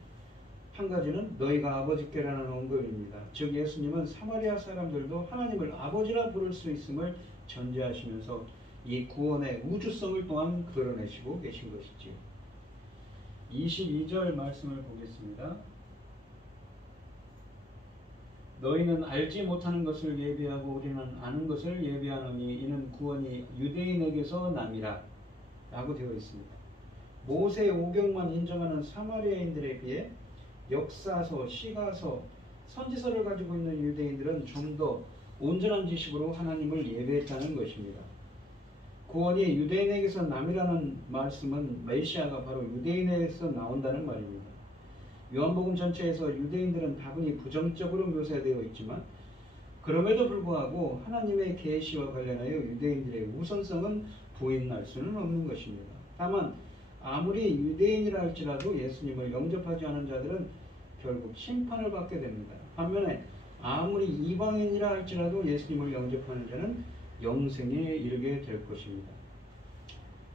한 가지는 너희가 아버지께라는 언급입니다. 즉 예수님은 사마리아 사람들도 하나님을 아버지라 부를 수 있음을 전제하시면서 이 구원의 우주성을 또한 드러내시고 계신 것이지요. 22절 말씀을 보겠습니다. 너희는 알지 못하는 것을 예비하고 우리는 아는 것을 예비하노니 이는 구원이 유대인에게서 남이라 라고 되어 있습니다. 모세의 오경만 인정하는 사마리아인들에 비해 역사서, 시가서, 선지서를 가지고 있는 유대인들은 좀 더 온전한 지식으로 하나님을 예배했다는 것입니다. 구원이 유대인에게서 남이라는 말씀은 메시아가 바로 유대인에게서 나온다는 말입니다. 요한복음 전체에서 유대인들은 다분히 부정적으로 묘사되어 있지만 그럼에도 불구하고 하나님의 계시와 관련하여 유대인들의 우선성은 부인할 수는 없는 것입니다. 다만 아무리 유대인이라 할지라도 예수님을 영접하지 않은 자들은 결국 심판을 받게 됩니다. 반면에 아무리 이방인이라 할지라도 예수님을 영접하는 자는 영생에 이르게 될 것입니다.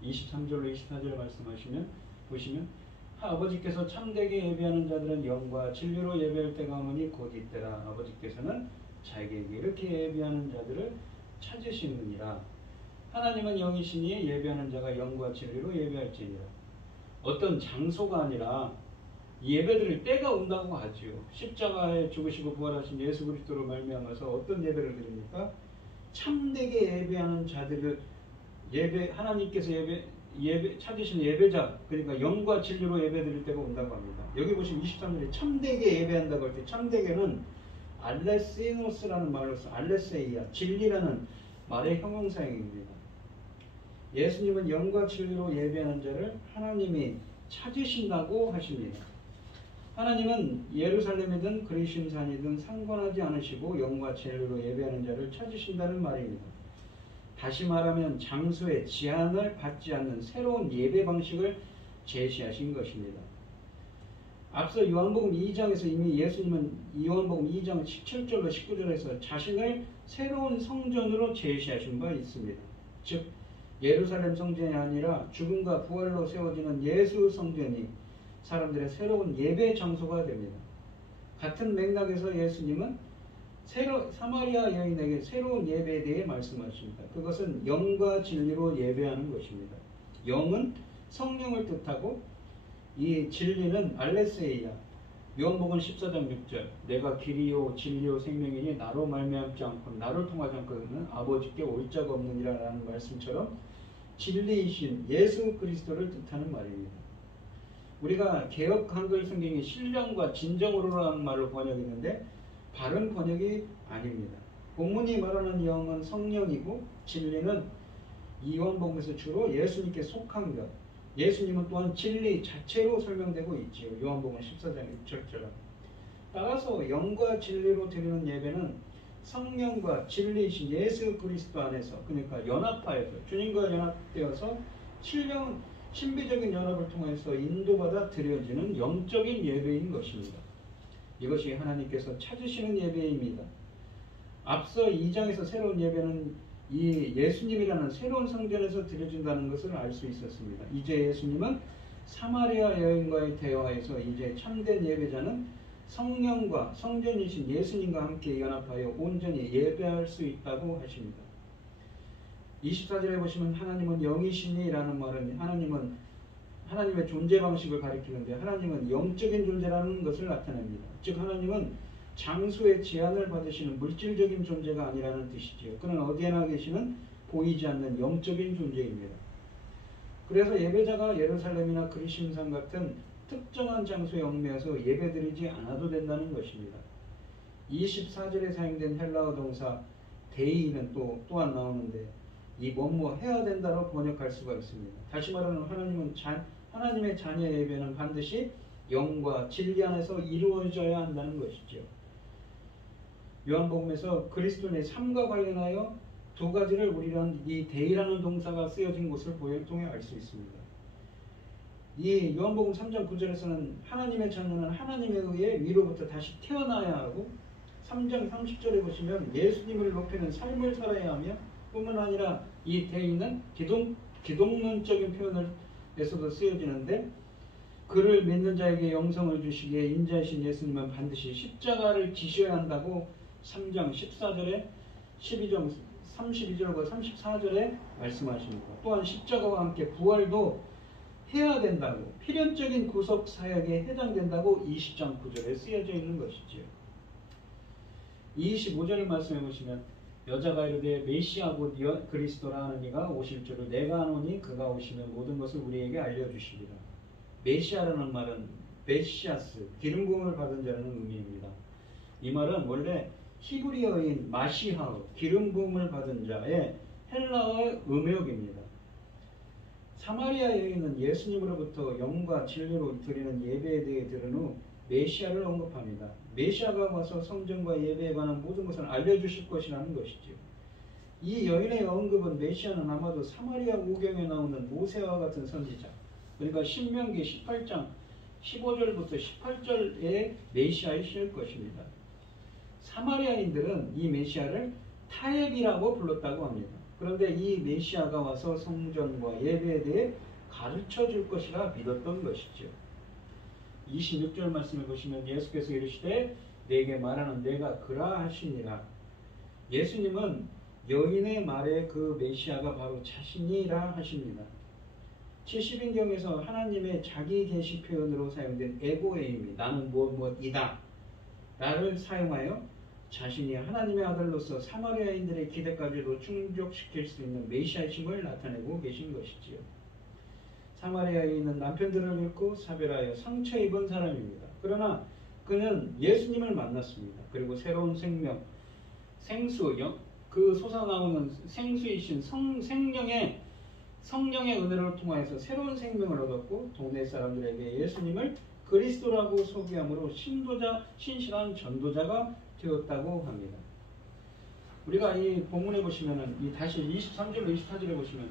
23절로 24절 보시면 아버지께서 참되게 예배하는 자들은 영과 진리로 예배할 때가 오니 곧 이때라. 아버지께서는 자기에게 이렇게 예배하는 자들을 찾으시느니라. 하나님은 영이시니 예배하는 자가 영과 진리로 예배할지니라. 어떤 장소가 아니라 예배드릴 때가 온다고 하지요. 십자가에 죽으시고 부활하신 예수 그리스도로 말미암아서 어떤 예배를 드립니까? 참되게 예배하는 자들을 하나님께서 찾으시는 예배자, 그러니까 영과 진리로 예배드릴 때가 온다고 합니다. 여기 보시면 23절에 참되게 예배한다고 할 때 참되게는 알레세노스라는 말로 써 알레세이아, 진리라는 말의 형용사형입니다. 예수님은 영과 진리로 예배하는 자를 하나님이 찾으신다고 하십니다. 하나님은 예루살렘이든 그리심산이든 상관하지 않으시고 영과 진리로 예배하는 자를 찾으신다는 말입니다. 다시 말하면 장소에 제한을 받지 않는 새로운 예배 방식을 제시하신 것입니다. 앞서 요한복음 2장에서 이미 예수님은 요한복음 2장 17절로 19절에서 자신을 새로운 성전으로 제시하신 바 있습니다. 즉 예루살렘 성전이 아니라 죽음과 부활로 세워지는 예수 성전이 사람들의 새로운 예배 장소가 됩니다. 같은 맥락에서 예수님은 사마리아 여인에게 새로운 예배에 대해 말씀하십니다. 그것은 영과 진리로 예배하는 것입니다. 영은 성령을 뜻하고 이 진리는 알레세이야. 요한복음 14장 6절 내가 길이요 진리요 생명이니 나로 말미암지 않고 나를 통하지 않고는 아버지께 올 자가 없느니라 라는 말씀처럼 진리이신 예수 그리스도를 뜻하는 말입니다. 우리가 개역 한글 성경이 신령과 진정으로라는 말로 번역했는데 바른 번역이 아닙니다. 본문이 말하는 영은 성령이고 진리는 요한복음에서 주로 예수님께 속한 것, 예수님은 또한 진리 자체로 설명되고 있지요. 요한복음 14장 6절처럼. 따라서 영과 진리로 드리는 예배는 성령과 진리이신 예수 그리스도 안에서, 그러니까 연합하여서 주님과 연합되어서 신비적인 연합을 통해서 인도받아 드려지는 영적인 예배인 것입니다. 이것이 하나님께서 찾으시는 예배입니다. 앞서 2장에서 새로운 예배는 이 예수님이라는 새로운 성전에서 드려진다는 것을 알 수 있었습니다. 이제 예수님은 사마리아 여인과의 대화에서 이제 참된 예배자는 성령과 성전이신 예수님과 함께 연합하여 온전히 예배할 수 있다고 하십니다. 24절에 보시면 하나님은 영이시니라는 말은 하나님의 존재 방식을 가리키는데 하나님은 영적인 존재라는 것을 나타냅니다. 즉 하나님은 장소의 제한을 받으시는 물질적인 존재가 아니라는 뜻이지요. 그는 어디에나 계시는 보이지 않는 영적인 존재입니다. 그래서 예배자가 예루살렘이나 그리심산 같은 특정한 장소에 얽매여서 예배드리지 않아도 된다는 것입니다. 24절에 사용된 헬라어 동사 데이는 또한 나오는데 이 뭐뭐 해야 된다로 번역할 수가 있습니다. 다시 말하면 하나님의 자녀 예배는 반드시 영과 진리 안에서 이루어져야 한다는 것이죠. 요한복음에서 그리스도의 삶과 관련하여 두 가지를 우리는 이 데이라는 동사가 쓰여진 것을 통해 알 수 있습니다. 이 요한복음 3장 9절에서는 하나님의 자녀는 하나님에 의해 위로부터 다시 태어나야 하고 3장 30절에 보시면 예수님을 높이는 삶을 살아야 하며 뿐만 아니라 이 데이는 기독론적인 표현에서도 쓰여지는데 그를 믿는 자에게 영성을 주시기에 인자이신 예수님은 반드시 십자가를 지셔야 한다고 3장 14절에 32절과 34절에 말씀하십니다. 또한 십자가와 함께 부활도 해야 된다고 필연적인 구속 사역에 해당된다고 20장 9절에 쓰여져 있는 것이지요. 25절 말씀해 보시면 여자가 이르되 메시아 곧 그리스도라 하는 이가 오실 줄을 내가 아노니 그가 오시면 모든 것을 우리에게 알려주시리라. 메시아라는 말은 메시아스, 기름 부음을 받은 자라는 의미입니다. 이 말은 원래 히브리어인 마시하우, 기름 부음을 받은 자의 헬라어의 음역입니다. 사마리아 여인은 예수님으로부터 영과 진리로 드리는 예배에 대해 들은 후 메시아를 언급합니다. 메시아가 와서 성전과 예배에 관한 모든 것을 알려주실 것이라는 것이죠. 이 여인의 언급은 메시아는 아마도 사마리아 오경에 나오는 모세와 같은 선지자, 그러니까 신명기 18장 15절부터 18절의 메시아이실 것입니다. 사마리아인들은 이 메시아를 타협이라고 불렀다고 합니다. 그런데 이 메시아가 와서 성전과 예배에 대해 가르쳐 줄 것이라 믿었던 것이죠. 26절 말씀을 보시면 예수께서 이르시되 내게 말하는 내가 그라 하시니라. 예수님은 여인의 말에 그 메시아가 바로 자신이라 하십니다. 70인경에서 하나님의 자기 계시 표현으로 사용된 에고에임이 나는 무엇이다 라를 사용하여 자신이 하나님의 아들로서 사마리아인들의 기대까지도 충족시킬 수 있는 메시아심을 나타내고 계신 것이지요. 사마리아인은 남편들을 잃고 사별하여 상처 입은 사람입니다. 그러나 그는 예수님을 만났습니다. 그리고 새로운 생명, 생수, 그 솟아나오는 생수이신 성령의 은혜를 통하여서 새로운 생명을 얻었고 동네 사람들에게 예수님을 그리스도라고 소개함으로 신실한 전도자가 되었다고 합니다. 우리가 이 본문에 보시면은 이 다시 23절로 24절에 보시면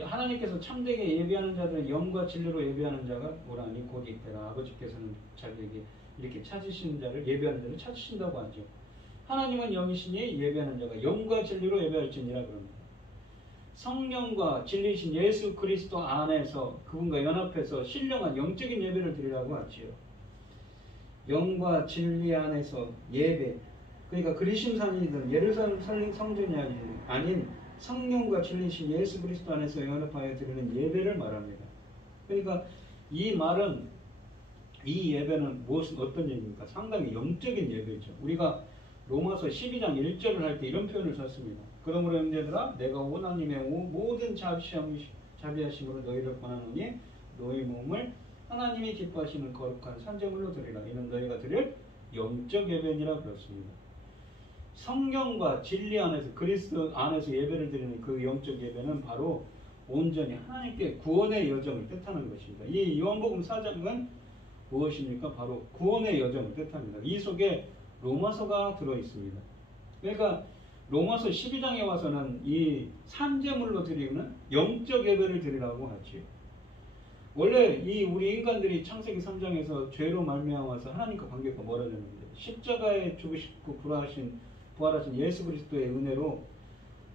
하나님께서 참되게 예배하는 자들은 영과 진리로 예배하는 자가 오라니 곧 있더라. 아버지께서는 자기에게 이렇게 찾으시는 자를 예배하는 자를 찾으신다고 하죠. 하나님은 영이시니 예배하는 자가 영과 진리로 예배할지니라 그럽니다. 성령과 진리신 예수 그리스도 안에서 그분과 연합해서 신령한 영적인 예배를 드리라고 하지요. 영과 진리 안에서 예배, 그러니까 그리심산이든 예루살렘 성전이 아닌 성령과 진리신 예수 그리스도 안에서 연합하여 드리는 예배를 말합니다. 그러니까 이 말은 이 예배는 어떤 얘기입니까? 상당히 영적인 예배죠. 우리가 로마서 12장 1절을 할 때 이런 표현을 썼습니다. 그러므로 형제들아 내가 하나님의 모든 자비하심으로 너희를 권하노니 너희 몸을 하나님이 기뻐하시는 거룩한 산제물로 드리라. 이는 너희가 드릴 영적 예배니라 그렇습니다. 성령과 진리 안에서 그리스도 안에서 예배를 드리는 그 영적 예배는 바로 온전히 하나님께 구원의 여정을 뜻하는 것입니다. 이 요한복음 4장은 무엇입니까? 바로 구원의 여정을 뜻합니다. 이 속에 로마서가 들어있습니다. 그러니까 로마서 12장에 와서는 이 산제물로 드리는 영적 예배를 드리라고 하지요. 원래 이 우리 인간들이 창세기 3장에서 죄로 말미암아서 하나님과 관계가 멀어졌는데 십자가에 죽으시고 부활하신 예수 그리스도의 은혜로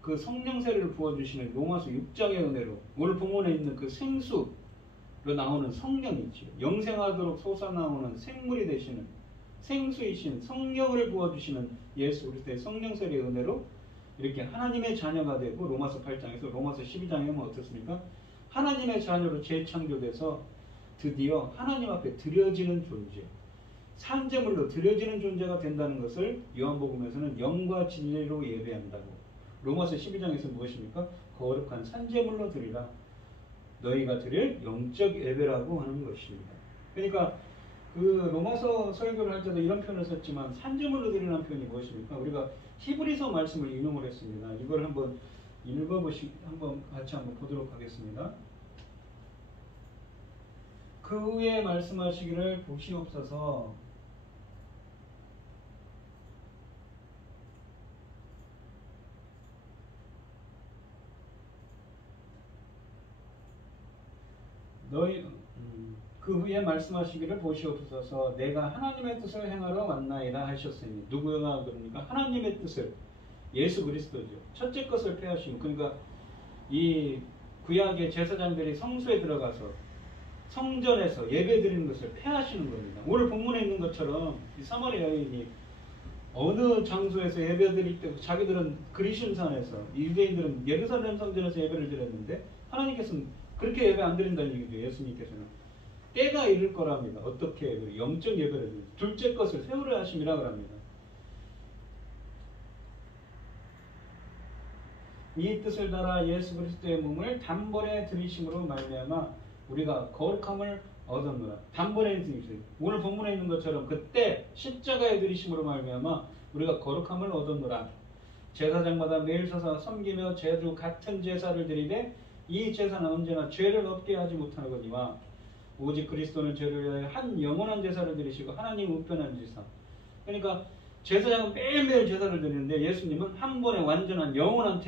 그 성령 세례를 부어주시는 로마서 6장의 은혜로 오늘 본문에 있는 그 생수로 나오는 성령이지요. 영생하도록 솟아나오는 생물이 되시는 생수이신 성령을 부어주시는 예수 그리스도의 성령 세례의 은혜로 이렇게 하나님의 자녀가 되고 로마서 8장에서 로마서 12장에 보면 어떻습니까? 하나님의 자녀로 재창조돼서 드디어 하나님 앞에 드려지는 존재, 산제물로 드려지는 존재가 된다는 것을 요한복음에서는 영과 진리로 예배한다고. 로마서 12장에서 무엇입니까? 거룩한 산제물로 드리라. 너희가 드릴 영적 예배라고 하는 것입니다. 그러니까 그 로마서 설교를 할 때도 이런 표현을 썼지만 산제물로 드리는 표현이 무엇입니까? 우리가 히브리서 말씀을 인용을 했습니다. 이걸 한번 같이 한번 보도록 하겠습니다. 그 후에 말씀하시기를 보시옵소서. 그 후에 말씀하시기를 보시옵소서. 내가 하나님의 뜻을 행하러 왔나이다 하셨으니 누구가 그럽니까? 하나님의 뜻을 예수 그리스도죠. 첫째 것을 폐하시고 그러니까 이 구약의 제사장들이 성소에 들어가서 성전에서 예배드리는 것을 폐하시는 겁니다. 오늘 본문에 있는 것처럼 이 사마리아 여인이 어느 장소에서 예배드릴 때 자기들은 그리심산에서 유대인들은 예루살렘 성전에서 예배를 드렸는데 하나님께서는 그렇게 예배 안 드린다는 얘기죠. 예수님께서는 때가 이를 거랍니다. 어떻게 예배를? 영적 예배를 드립니다. 둘째 것을 세우려 하심이라 그럽니다. 이 뜻을 따라 예수 그리스도의 몸을 단번에 들이심으로 말미암아 우리가 거룩함을 얻었노라. 단번에 들이심. 오늘 본문에 있는 것처럼 그때 십자가에 들이심으로 말미암아 우리가 거룩함을 얻었노라. 제사장마다 매일 서서 섬기며 제주 같은 제사를 드리되 이 제사는 언제나 죄를 없게 하지 못하거니와 오직 그리스도는 죄를 위하여 한 영원한 제사를 드리시고 하나님 우편한 제사. 그러니까 제사장은 매일매일 제사를 드리는데 예수님은 한 번에 완전한 영원한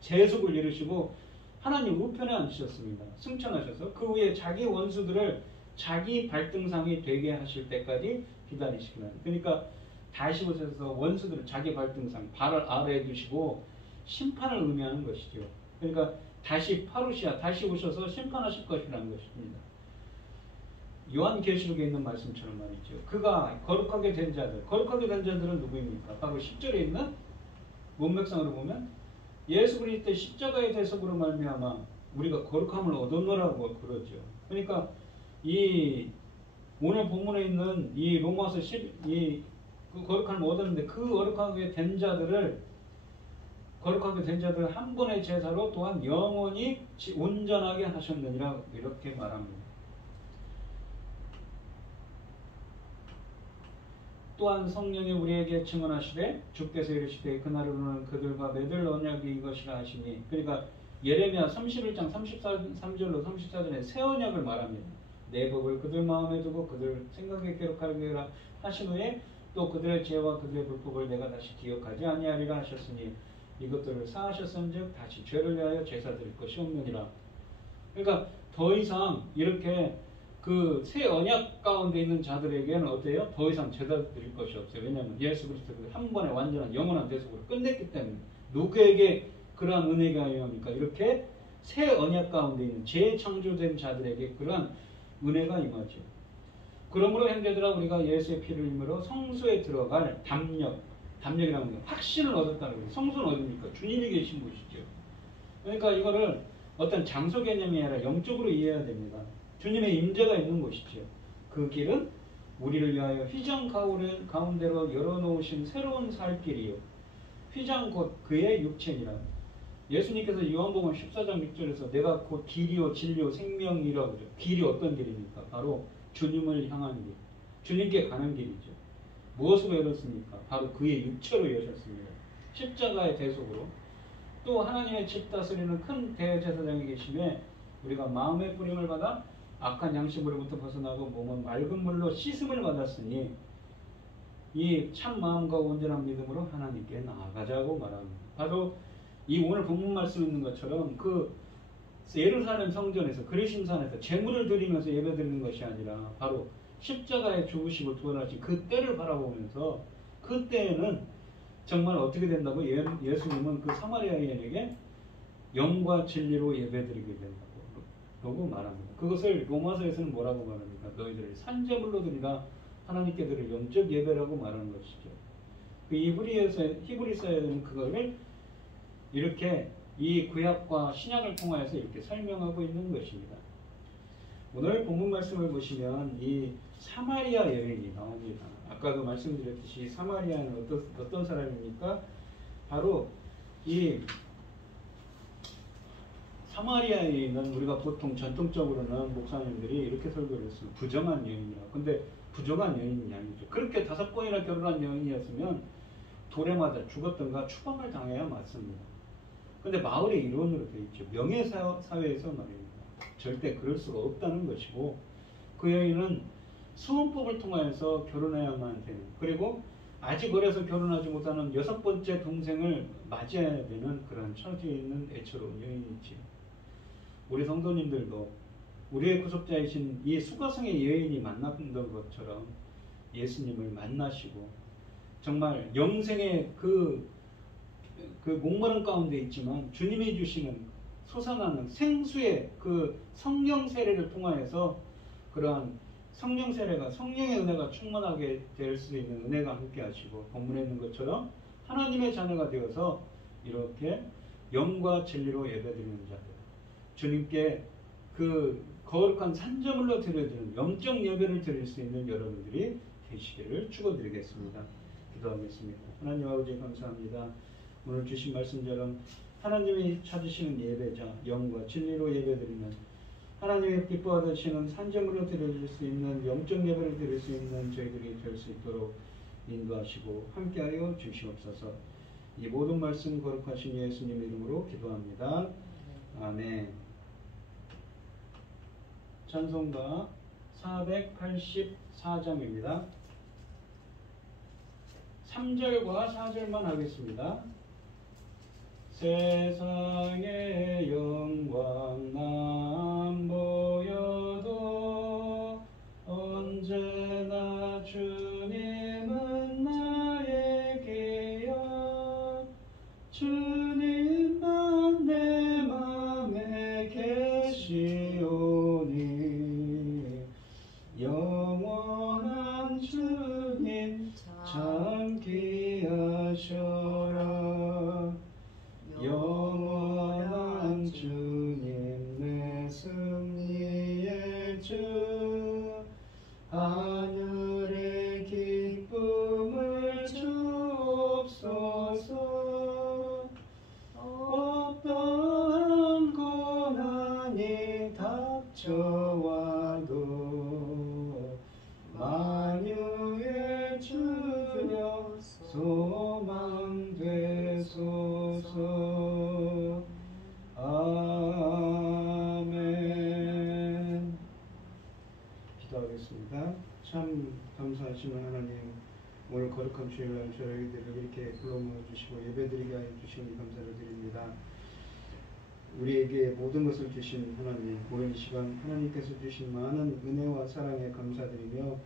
제속을 이루시고 하나님 우편에 앉으셨습니다. 승천하셔서 그 후에 자기 원수들을 자기 발등상이 되게 하실 때까지 기다리시기만 합니다. 그러니까 다시 오셔서 원수들을 자기 발등상 발 아래에 두시고 심판을 의미하는 것이죠. 그러니까 다시 파루시아 다시 오셔서 심판하실 것이라는 것입니다. 요한계시록에 있는 말씀처럼 말이죠. 그가 거룩하게 된 자들, 거룩하게 된 자들은 누구입니까? 바로 10절에 있는 문맥상으로 보면 예수 그리스도의 십자가의 대속으로 말미암아 우리가 거룩함을 얻었노라고 그러죠. 그러니까 이 오늘 본문에 있는 이 로마서 10, 그 거룩함을 얻었는데 그 거룩하게 된 자들을 한 번의 제사로 또한 영원히 온전하게 하셨느니라 이렇게 말합니다. 또한 성령이 우리에게 증언하시되 주께서 이르시되 그날로는 그들과 맺을 언약이 이것이라 하시니, 그러니까 예레미야 31장 33절로 34절에 새 언약을 말합니다. 내 법을 그들 마음에 두고 그들 생각에 기록하게 하신 후에 또 그들의 죄와 그들의 불법을 내가 다시 기억하지 아니하리라 하셨으니 이것들을 사하셨은즉 다시 죄를 위하여 제사 드릴 것이 없느니라. 그러니까 더 이상 이렇게 그 새 언약 가운데 있는 자들에게는 어때요? 더 이상 제사 드릴 것이 없어요. 왜냐하면 예수 그리스도가 한 번에 완전한 영원한 대속으로 끝냈기 때문에. 누구에게 그러한 은혜가 임합니까? 이렇게 새 언약 가운데 있는 재창조된 자들에게 그러한 은혜가 임하죠. 그러므로 형제들아 우리가 예수의 피를 힘으로 성소에 들어갈 담력이라는 건 확신을 얻었다는 거예요. 성소는 어디입니까? 주님이 계신 곳이죠. 그러니까 이거를 어떤 장소 개념이 아니라 영적으로 이해해야 됩니다. 주님의 임재가 있는 곳이죠. 그 길은 우리를 위하여 휘장 가운데로 열어놓으신 새로운 살 길이요. 휘장 곧 그의 육체니라. 예수님께서 요한복음 14장 6절에서 내가 곧 길이요 진리요 생명이라고 그러죠. 길이 어떤 길입니까? 바로 주님을 향하는 길. 주님께 가는 길이죠. 무엇으로 열었습니까? 바로 그의 육체로 여셨습니다. 십자가의 대속으로. 또 하나님의 집 다스리는 큰 대제사장이 계심에 우리가 마음의 뿌림을 받아 악한 양심으로부터 벗어나고 몸은 맑은 물로 씻음을 받았으니 이 참 마음과 온전한 믿음으로 하나님께 나아가자고 말합니다. 바로 이 오늘 본문 말씀 있는 것처럼 그 예루살렘 성전에서 그리심산에서 제물을 드리면서 예배드리는 것이 아니라 바로 십자가에 죽으시고 부활하신 그 때를 바라보면서 그 때에는 정말 어떻게 된다고 예수님은 그 사마리아 여인에게 영과 진리로 예배드리게 된다고 라고 말합니다. 그것을 로마서에서는 뭐라고 말합니까? 너희들을 산제물로 드리라 하나님께 드릴 영적 예배라고 말하는 것이죠. 그 히브리서에는 그거를 이렇게 이 구약과 신약을 통하여서 이렇게 설명하고 있는 것입니다. 오늘 본문 말씀을 보시면 이 사마리아 여인이 나옵니다. 아까도 말씀드렸듯이 사마리아는 어떤 사람입니까? 바로 이 사마리아인은 우리가 보통 전통적으로는 목사님들이 이렇게 설교를 했어요. 부정한 여인이라고. 근데 부정한 여인이 아니죠. 그렇게 5번이나 결혼한 여인이었으면 도래마다 죽었던가 추방을 당해야 맞습니다. 근데 마을의 일원으로 되어 있죠. 명예사회에서 말입니다. 절대 그럴 수가 없다는 것이고, 그 여인은 수혼법을 통하여서 결혼해야만 되는, 그리고 아직 어려서 결혼하지 못하는 6번째 동생을 맞이해야 되는 그런 처지에 있는 애처로운 여인이지요. 우리 성도님들도 우리의 구속자이신 이 수가성의 여인이 만났던 것처럼 예수님을 만나시고 정말 영생의 그 목마름 가운데 있지만 주님이 주시는 솟아나는 생수의 그 성령 세례를 통하여서 그러한 성령 세례가 성령의 은혜가 충만하게 될 수 있는 은혜가 함께 하시고 본문에 있는 것처럼 하나님의 자녀가 되어서 이렇게 영과 진리로 예배드리는 자들, 주님께 그 거룩한 산제물로 드려지는 영적 예배를 드릴 수 있는 여러분들이 되시기를 축원드리겠습니다. 기도하겠습니다. 하나님 아버지 감사합니다. 오늘 주신 말씀처럼 하나님이 찾으시는 예배자, 영과 진리로 예배드리는, 하나님의 기뻐하시는 산제물로 드려질 수 있는 영적 예배를 드릴 수 있는 저희들이 될 수 있도록 인도하시고 함께하여 주시옵소서. 이 모든 말씀 거룩하신 예수님 이름으로 기도합니다. 아멘. 찬송가 484장입니다. 3절과 4절만 하겠습니다. 세상의 영광 난 보여도 언제나 주님은 나의 기여, 주님만 내 맘에 계시오니 영원한 주님 참 귀하셔라. 하늘의 기쁨을 주옵소서. 어떠한 고난이 닥쳐와도 만유의 주여 소망되소서. 아멘. 기도하겠습니다. 참 감사하시는 하나님, 오늘 거룩한 주일날 저희들을 이렇게 불러 모아주시고 예배드리게 하여 주시니 감사를 드립니다. 우리에게 모든 것을 주신 하나님, 오늘 이 시간 하나님께서 주신 많은 은혜와 사랑에 감사드리며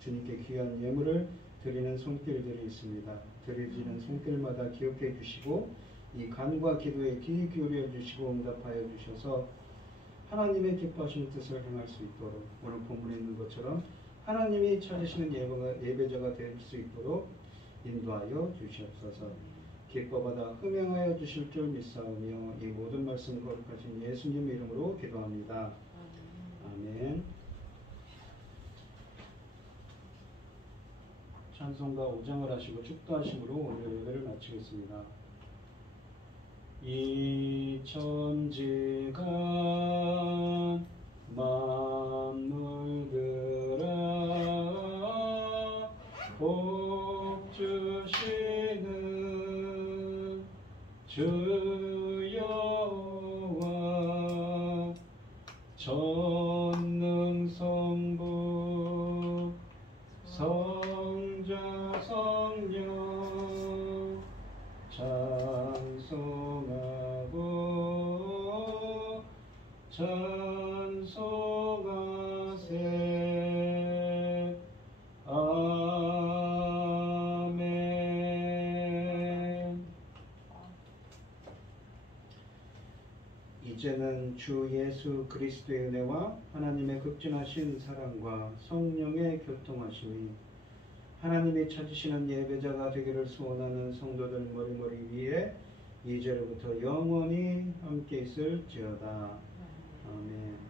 주님께 귀한 예물을 드리는 손길들이 있습니다. 드려지는 손길마다 기억해 주시고 이 간과 기도에 귀 기울여 주시고 응답하여 주셔서 하나님의 기뻐하시는 뜻을 행할 수 있도록 오늘 본문에 있는 것처럼 하나님이 찾으시는 예배자가 될 수 있도록 인도하여 주시옵소서. 기뻐받아 흠양하여 주실 줄 믿사오며 이 모든 말씀 거룩하신 예수님 이름으로 기도합니다. 아멘. 찬송가 5장을 하시고 축도하심으로 오늘 예배를 마치겠습니다. 이 천지가 만물들아 복 주시는 주 여호와 전능성부 성자 성령 찬송하고 찬송하세. 아멘. 이제는 주 예수 그리스도의 은혜와 하나님의 극진하신 사랑과 성령의 교통하심이 하나님이 찾으시는 예배자가 되기를 소원하는 성도들 머리머리 위에 이제로부터 영원히 함께 있을지어다. 아멘.